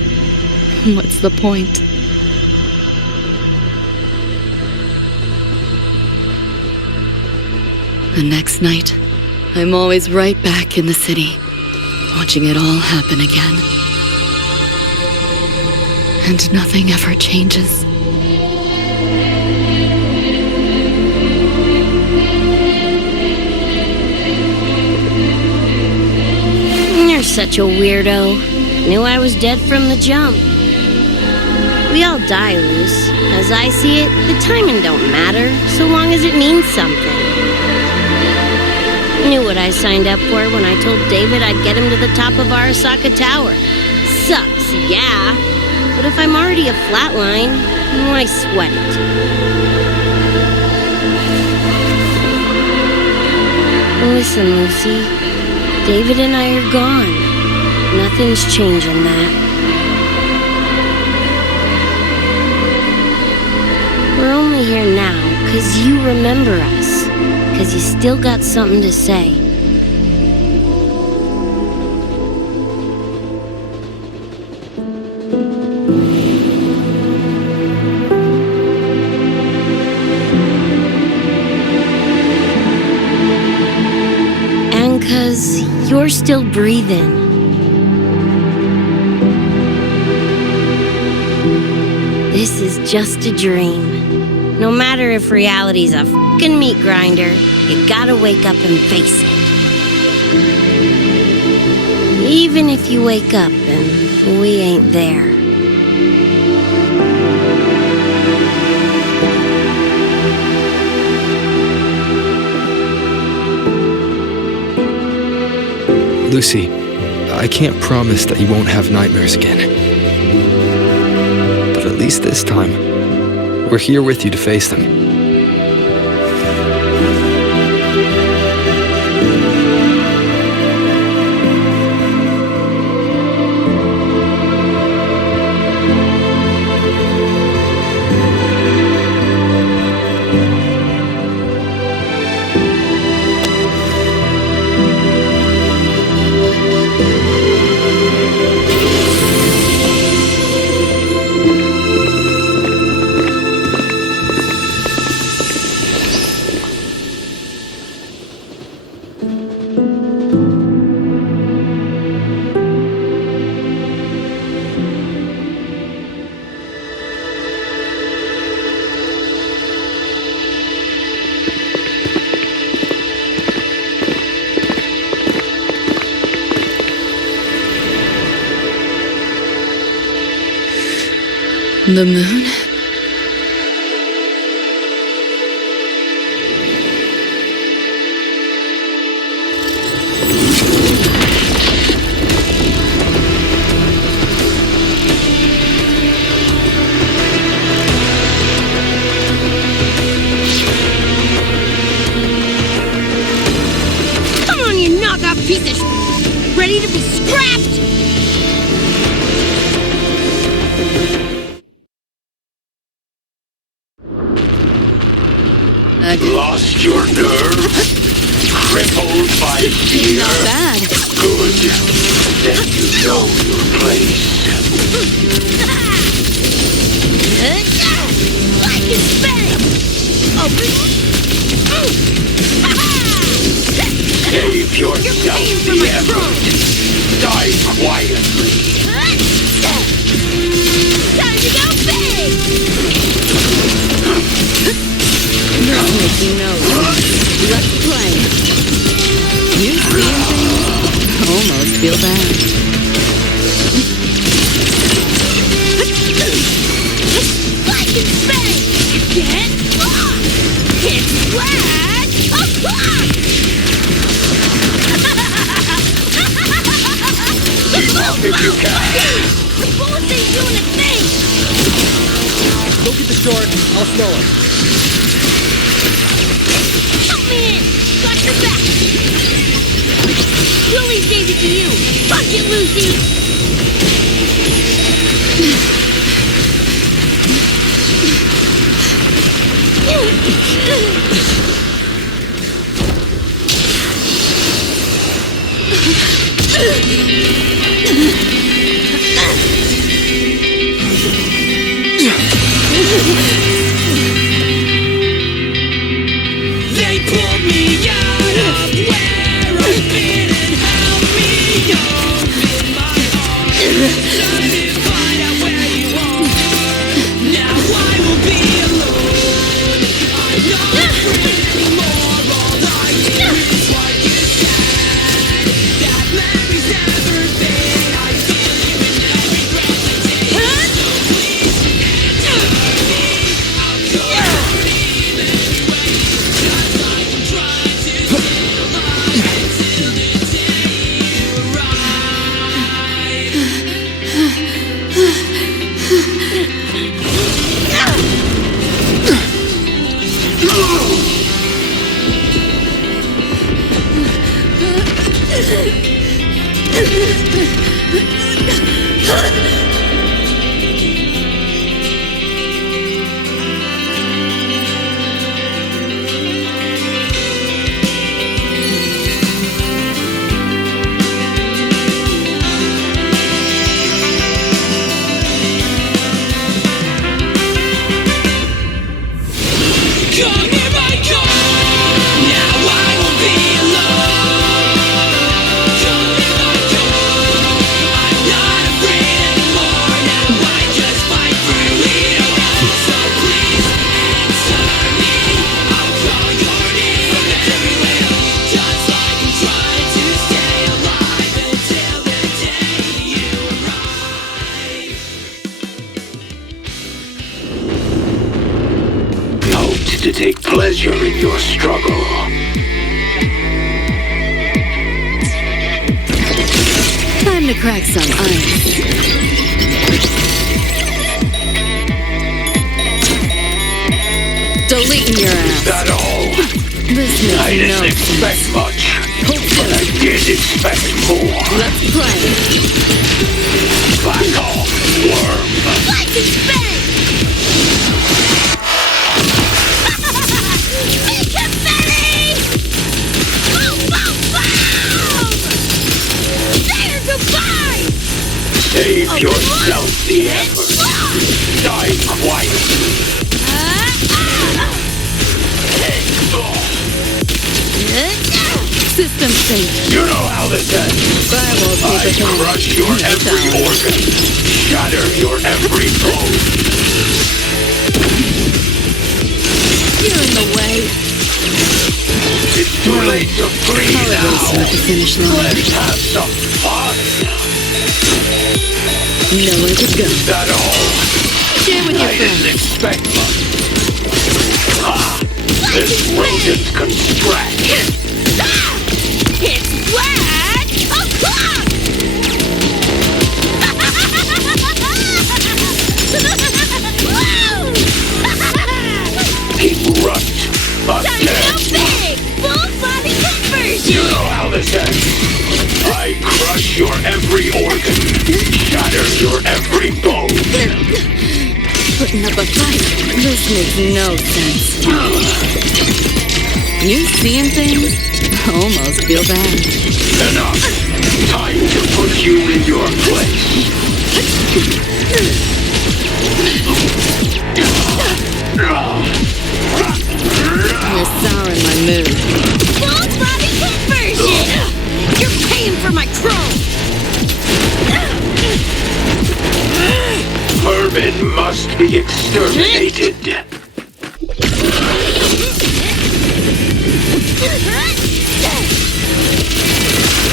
what's the point? The next night, I'm always right back in the city, watching it all happen again. And nothing ever changes. You're such a weirdo. Knew I was dead from the jump. We all die, Luce. As I see it, the timing don't matter, so long as it means something. Knew what I signed up for when I told David I'd get him to the top of Arasaka Tower. Sucks. guess, yeah. But if I'm already a flatline, why sweat it? Listen, Lucy. David and I are gone. Nothing's changing that. We're only here now because you remember us. Because you still got something to say. And because you're still breathing. This is just a dream. No matter if reality's a f***ing meat grinder, you gotta wake up and face it. Even if you wake up and we ain't there. Lucy, I can't promise that you won't have nightmares again. But at least this time, we're here with you to face them. The moon? Come on, you knockoff piece of sh**! Ready to be scrapped? Lost your nerve? Crippled by fear? Not bad. Good. Then you know your place. Like it's bang! Open! Save yourself the effort. Die quietly. Time to go big! This makes you know. Let's play. You seeing things? Almost feel bad. Like it's bang! Get lost! It's flat! If you can. The bullets ain't doing a thing! Go get the short. I'll slow him. Help me in! Got your back! We'll leave David to you! Fuck it, Lucy! They pulled me out of where I've been and held me young in my arms. To take pleasure in your struggle. Time to crack some ice. Deleting your ass. That all? This makes I didn't no expect sense. much, but I did expect more. Let's play. Back off, worm. Lightning spin! Confetti! Boom, boom, boom! There, goodbye! Save yourself the effort. Die quietly. System sync. You know how this ends. Firewall I paper crush your every organ, shatter your every bone. You're in the way. It's too late to breathe now. At the finish line. Let's have some fun. Nowhere to go. That all? Share with your I didn't friends. expect much. Ah, this rodent can scratch. It's black o'clock! Keep right. Time to go big! Full body conversion! You know how this ends. I crush your every organ, shatter your every bone. Putting up a fight. This makes no sense. You seeing things? I almost feel bad. Enough. Time to put you in your place. You're souring my mood. Full body conversion! You're paying for my chrome! Vermin must be exterminated.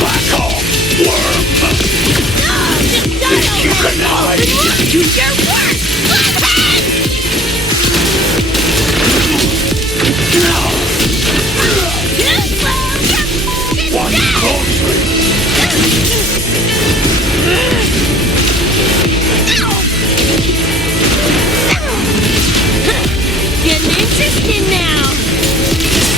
Back off, worm. Think you can hide? Do your work! Watch closely. Getting interested now!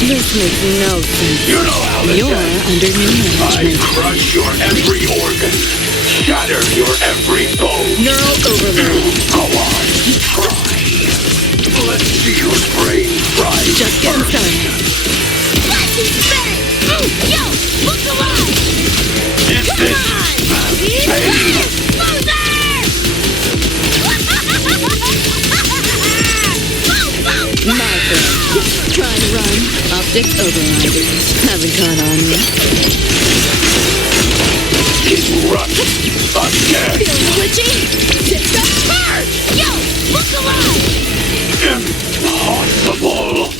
This makes no sense. You know how this You're ends. under new I management. crush your every organ, shatter your every bone. Neural overload. Go on, try. Let's see your brain fry. Just getting started. Lightning spinning! Yo, look alive! Is Come this on! pain? Loser! My friend. Trying to run. Optics override. Haven't caught on yet. Keep running. Again. Feeling glitchy? Tip-top charge! Yo, look alive! Impossible.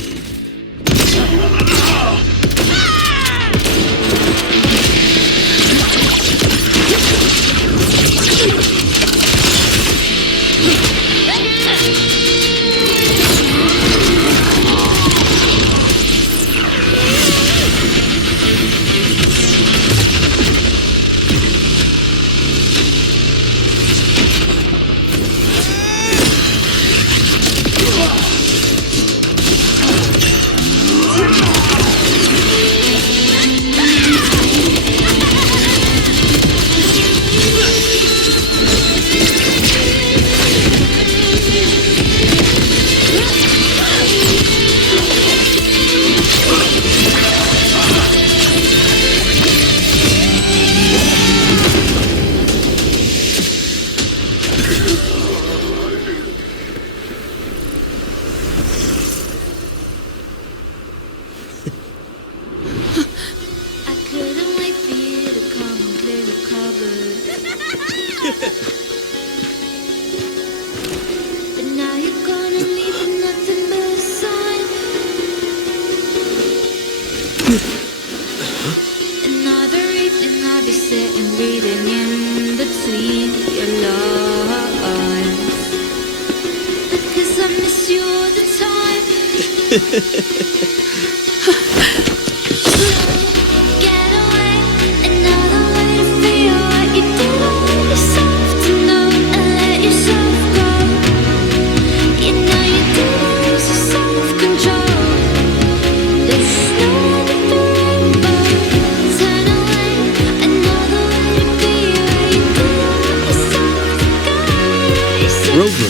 Rover,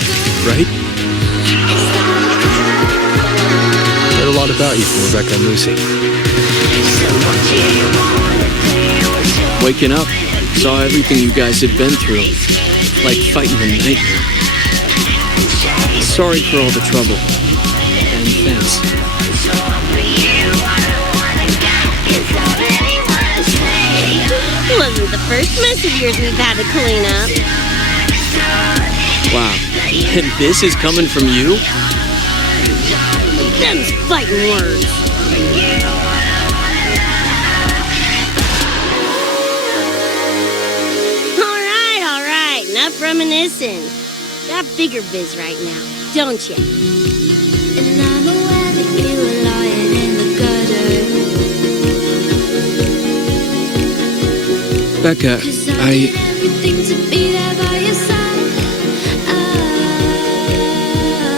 right? Heard a lot about you from Rebecca and Lucy. Waking up, saw everything you guys had been through. Like fighting a nightmare. Sorry for all the trouble. And thanks. Wasn't the first mess of yours we've had to clean up. Wow. And this is coming from you? Them's fighting words. All right. Enough reminiscing. Got bigger biz right now, don't you? And I'm aware that you were lying in the gutter. Becca, Everything to be there by your side.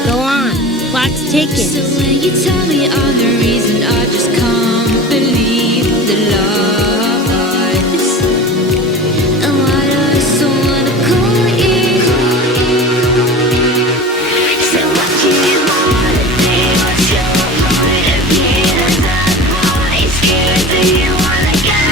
Go on, clock's ticking. So when you tell me I'm the reason, I just can't believe the lies. And why do I still wanna call you? So what do you wanna do? What's your point of view? There's a voice scared that you wanna go.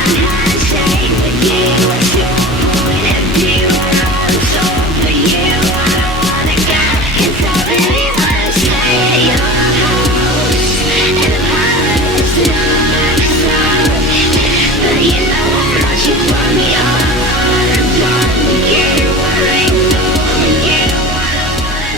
I'm gonna stay with you. What's your point of view? I'm all so for you. I don't wanna go. 'Cause I really wanna stay at your house. And the palace not solid. But you know how much you want me. All I wanna talk with you. Worrying over you. I don't wanna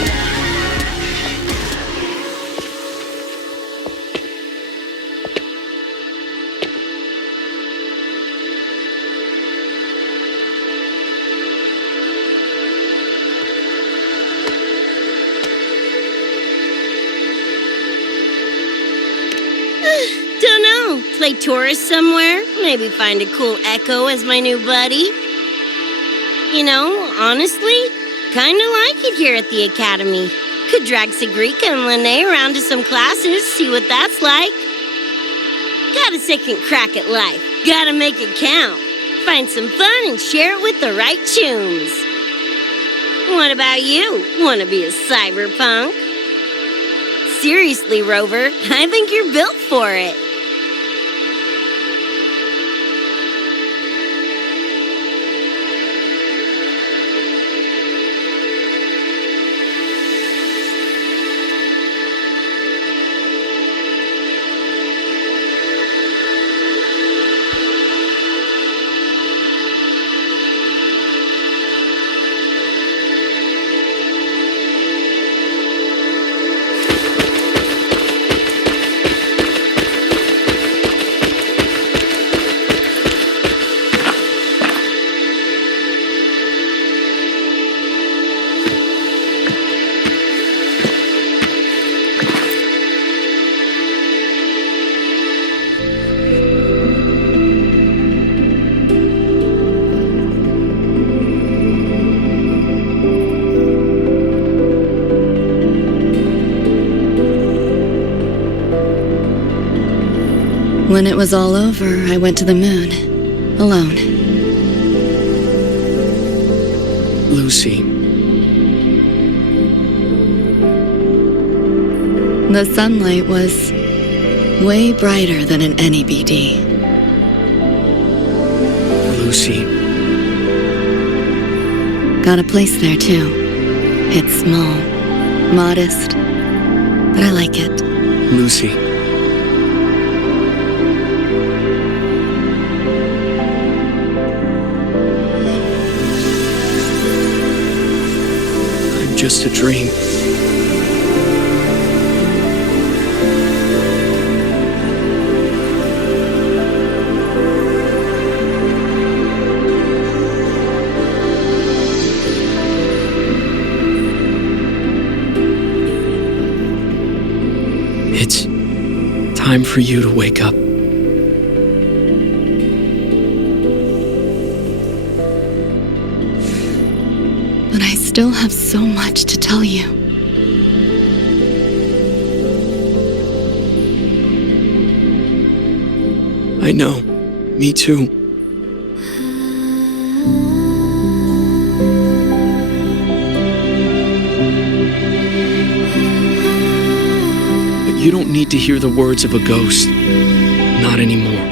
Don't know. Play tourist somewhere? Maybe find a cool Echo as my new buddy? You know, honestly, kinda like it here at the Academy. Could drag Sigrika and Lene around to some classes, see what that's like. Got a second crack at life. Gotta make it count. Find some fun and share it with the right tunes. What about you? Wanna be a cyberpunk? Seriously, Rover, I think you're built for it. When it was all over, I went to the moon. Alone. Lucy. The sunlight was way brighter than in any BD. Lucy. Got a place there, too. It's small, modest, but I like it. Lucy. I'm just a dream. time for you to wake up. But I still have so much to tell you. I know. Me too. But you don't need to hear the words of a ghost. Not anymore.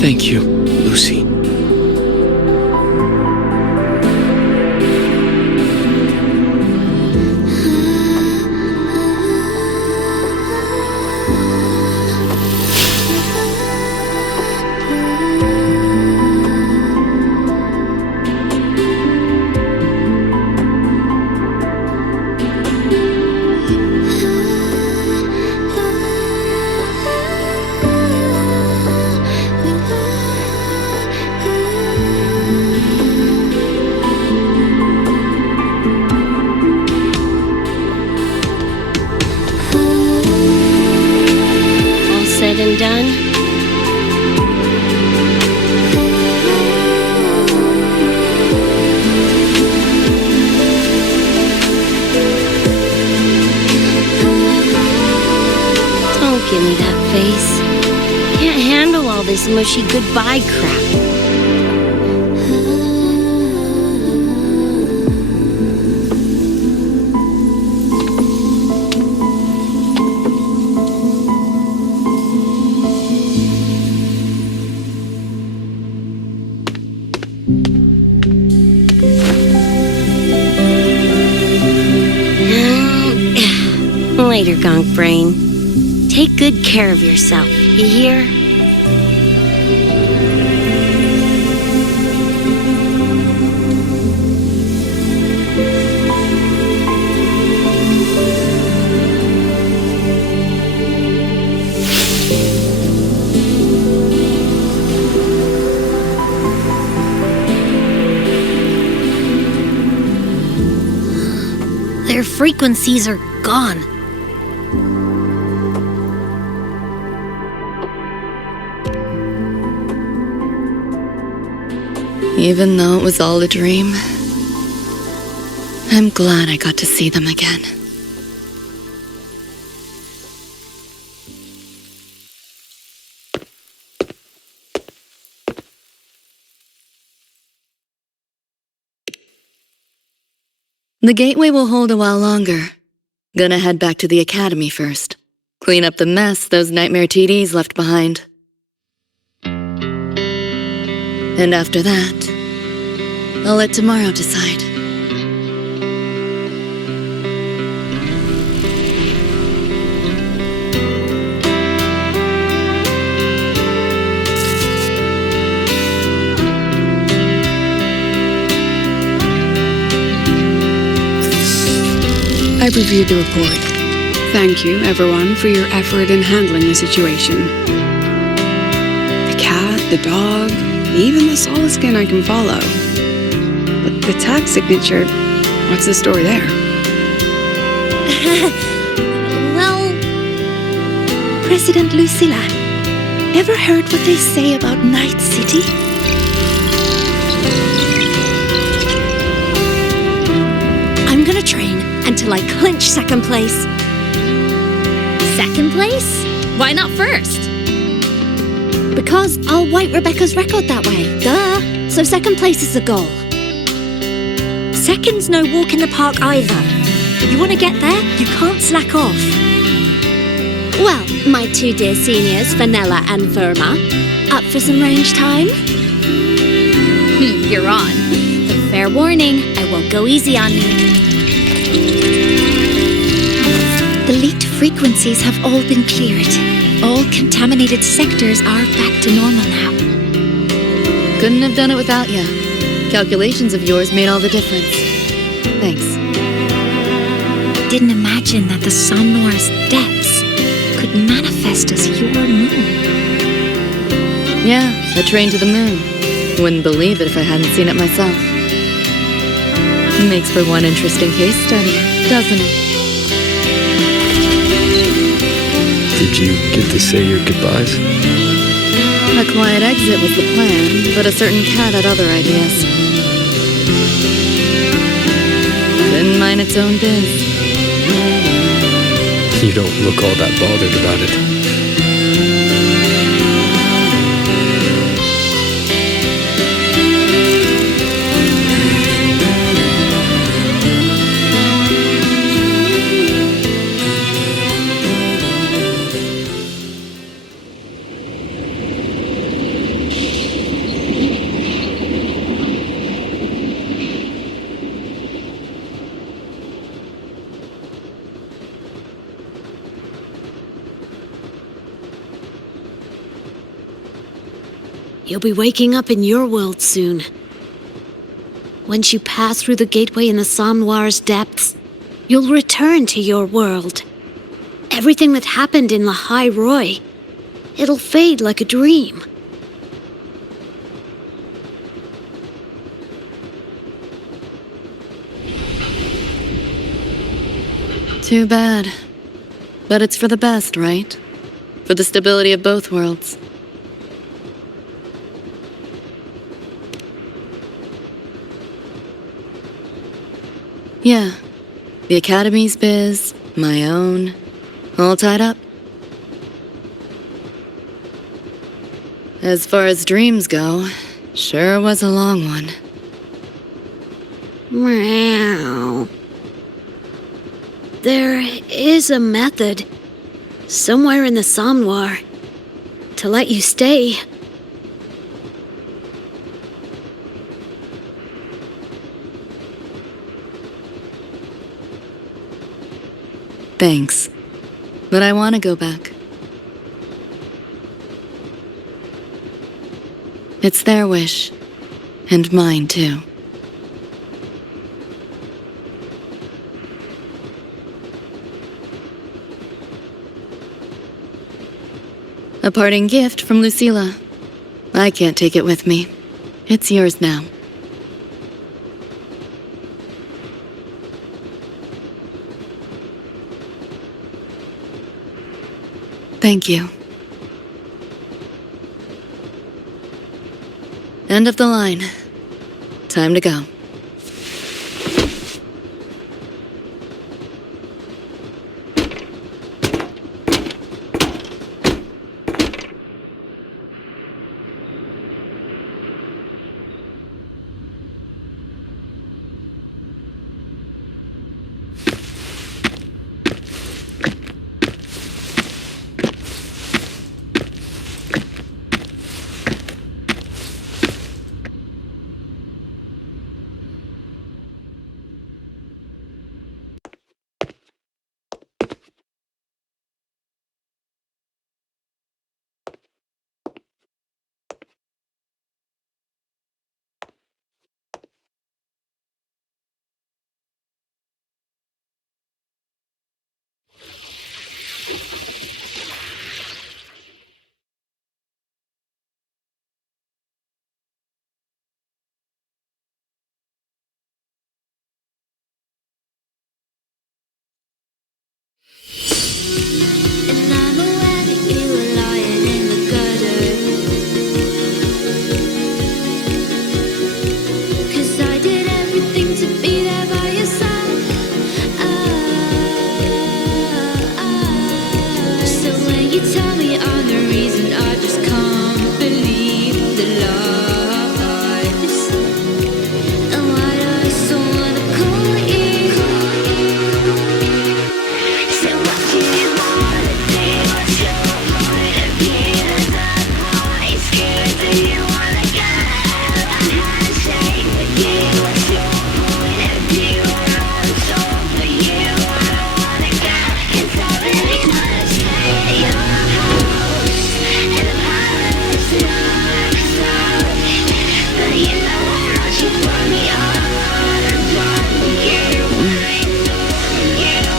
Thank you, Lucy. Said and done? Don't give me that face. Can't handle all this mushy goodbye crap. Later, Gonk Brain. Take good care of yourself, you hear? Their frequencies are gone. Even though it was all a dream, I'm glad I got to see them again. The gateway will hold a while longer. Gonna head back to the academy first. Clean up the mess those nightmare TDs left behind. And after that, I'll let tomorrow decide. I've reviewed the report. Thank you, everyone, for your effort in handling the situation. The cat, the dog, even the solid skin I can follow. But the tag signature, what's the story there? Well, President Lucilla, ever heard what they say about Night City? I'm gonna train until I clinch second place. Second place? Why not first? Because I'll wipe Rebecca's record that way. Duh. So second place is the goal. Second's no walk in the park either. You want to get there, you can't slack off. Well, my two dear seniors, Vanilla and Verma. Up for some range time? You're on. But fair warning, I won't go easy on you. The leaked frequencies have all been cleared. All contaminated sectors are back to normal now. Couldn't have done it without you. Calculations of yours made all the difference. Thanks. Didn't imagine that the Somnor's depths could manifest as your moon. Yeah, a train to the moon. Wouldn't believe it if I hadn't seen it myself. Makes for one interesting case study, doesn't it? Did you get to say your goodbyes? A quiet exit was the plan, but a certain cat had other ideas. Didn't mind its own biz. You don't look all that bothered about it. You'll be waking up in your world soon. Once you pass through the gateway in the Somnoir's depths, you'll return to your world. Everything that happened in Lahai Roy, it'll fade like a dream. Too bad. But it's for the best, right? For the stability of both worlds. Yeah. The Academy's biz, my own, all tied up. As far as dreams go, sure was a long one. Meow. There is a method, somewhere in the Somnoir, to let you stay. Thanks. But I want to go back. It's their wish. And mine, too. A parting gift from Lucilla. I can't take it with me. It's yours now. Thank you. End of the line. Time to go.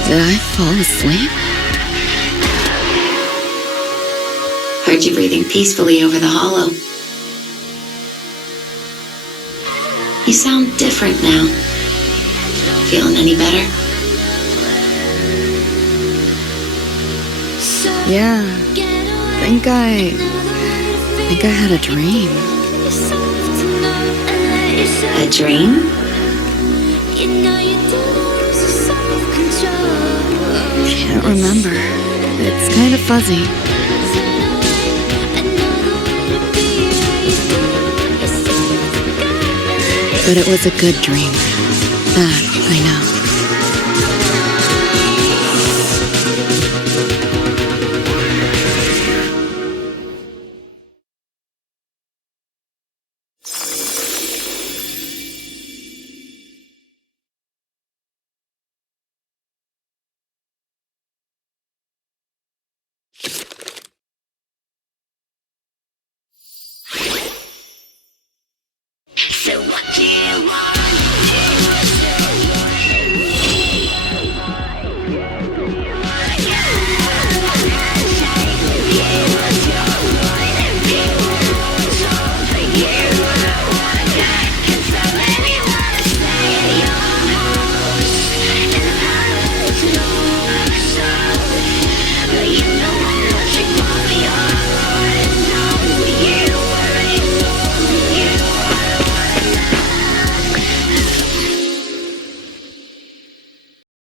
Did I fall asleep? Are heard you breathing peacefully over the hollow. You sound different now. Feeling any better? Yeah. Think I had a dream. A dream? Can't remember. It's kind of fuzzy. But it was a good dream. That I know. So what do you want?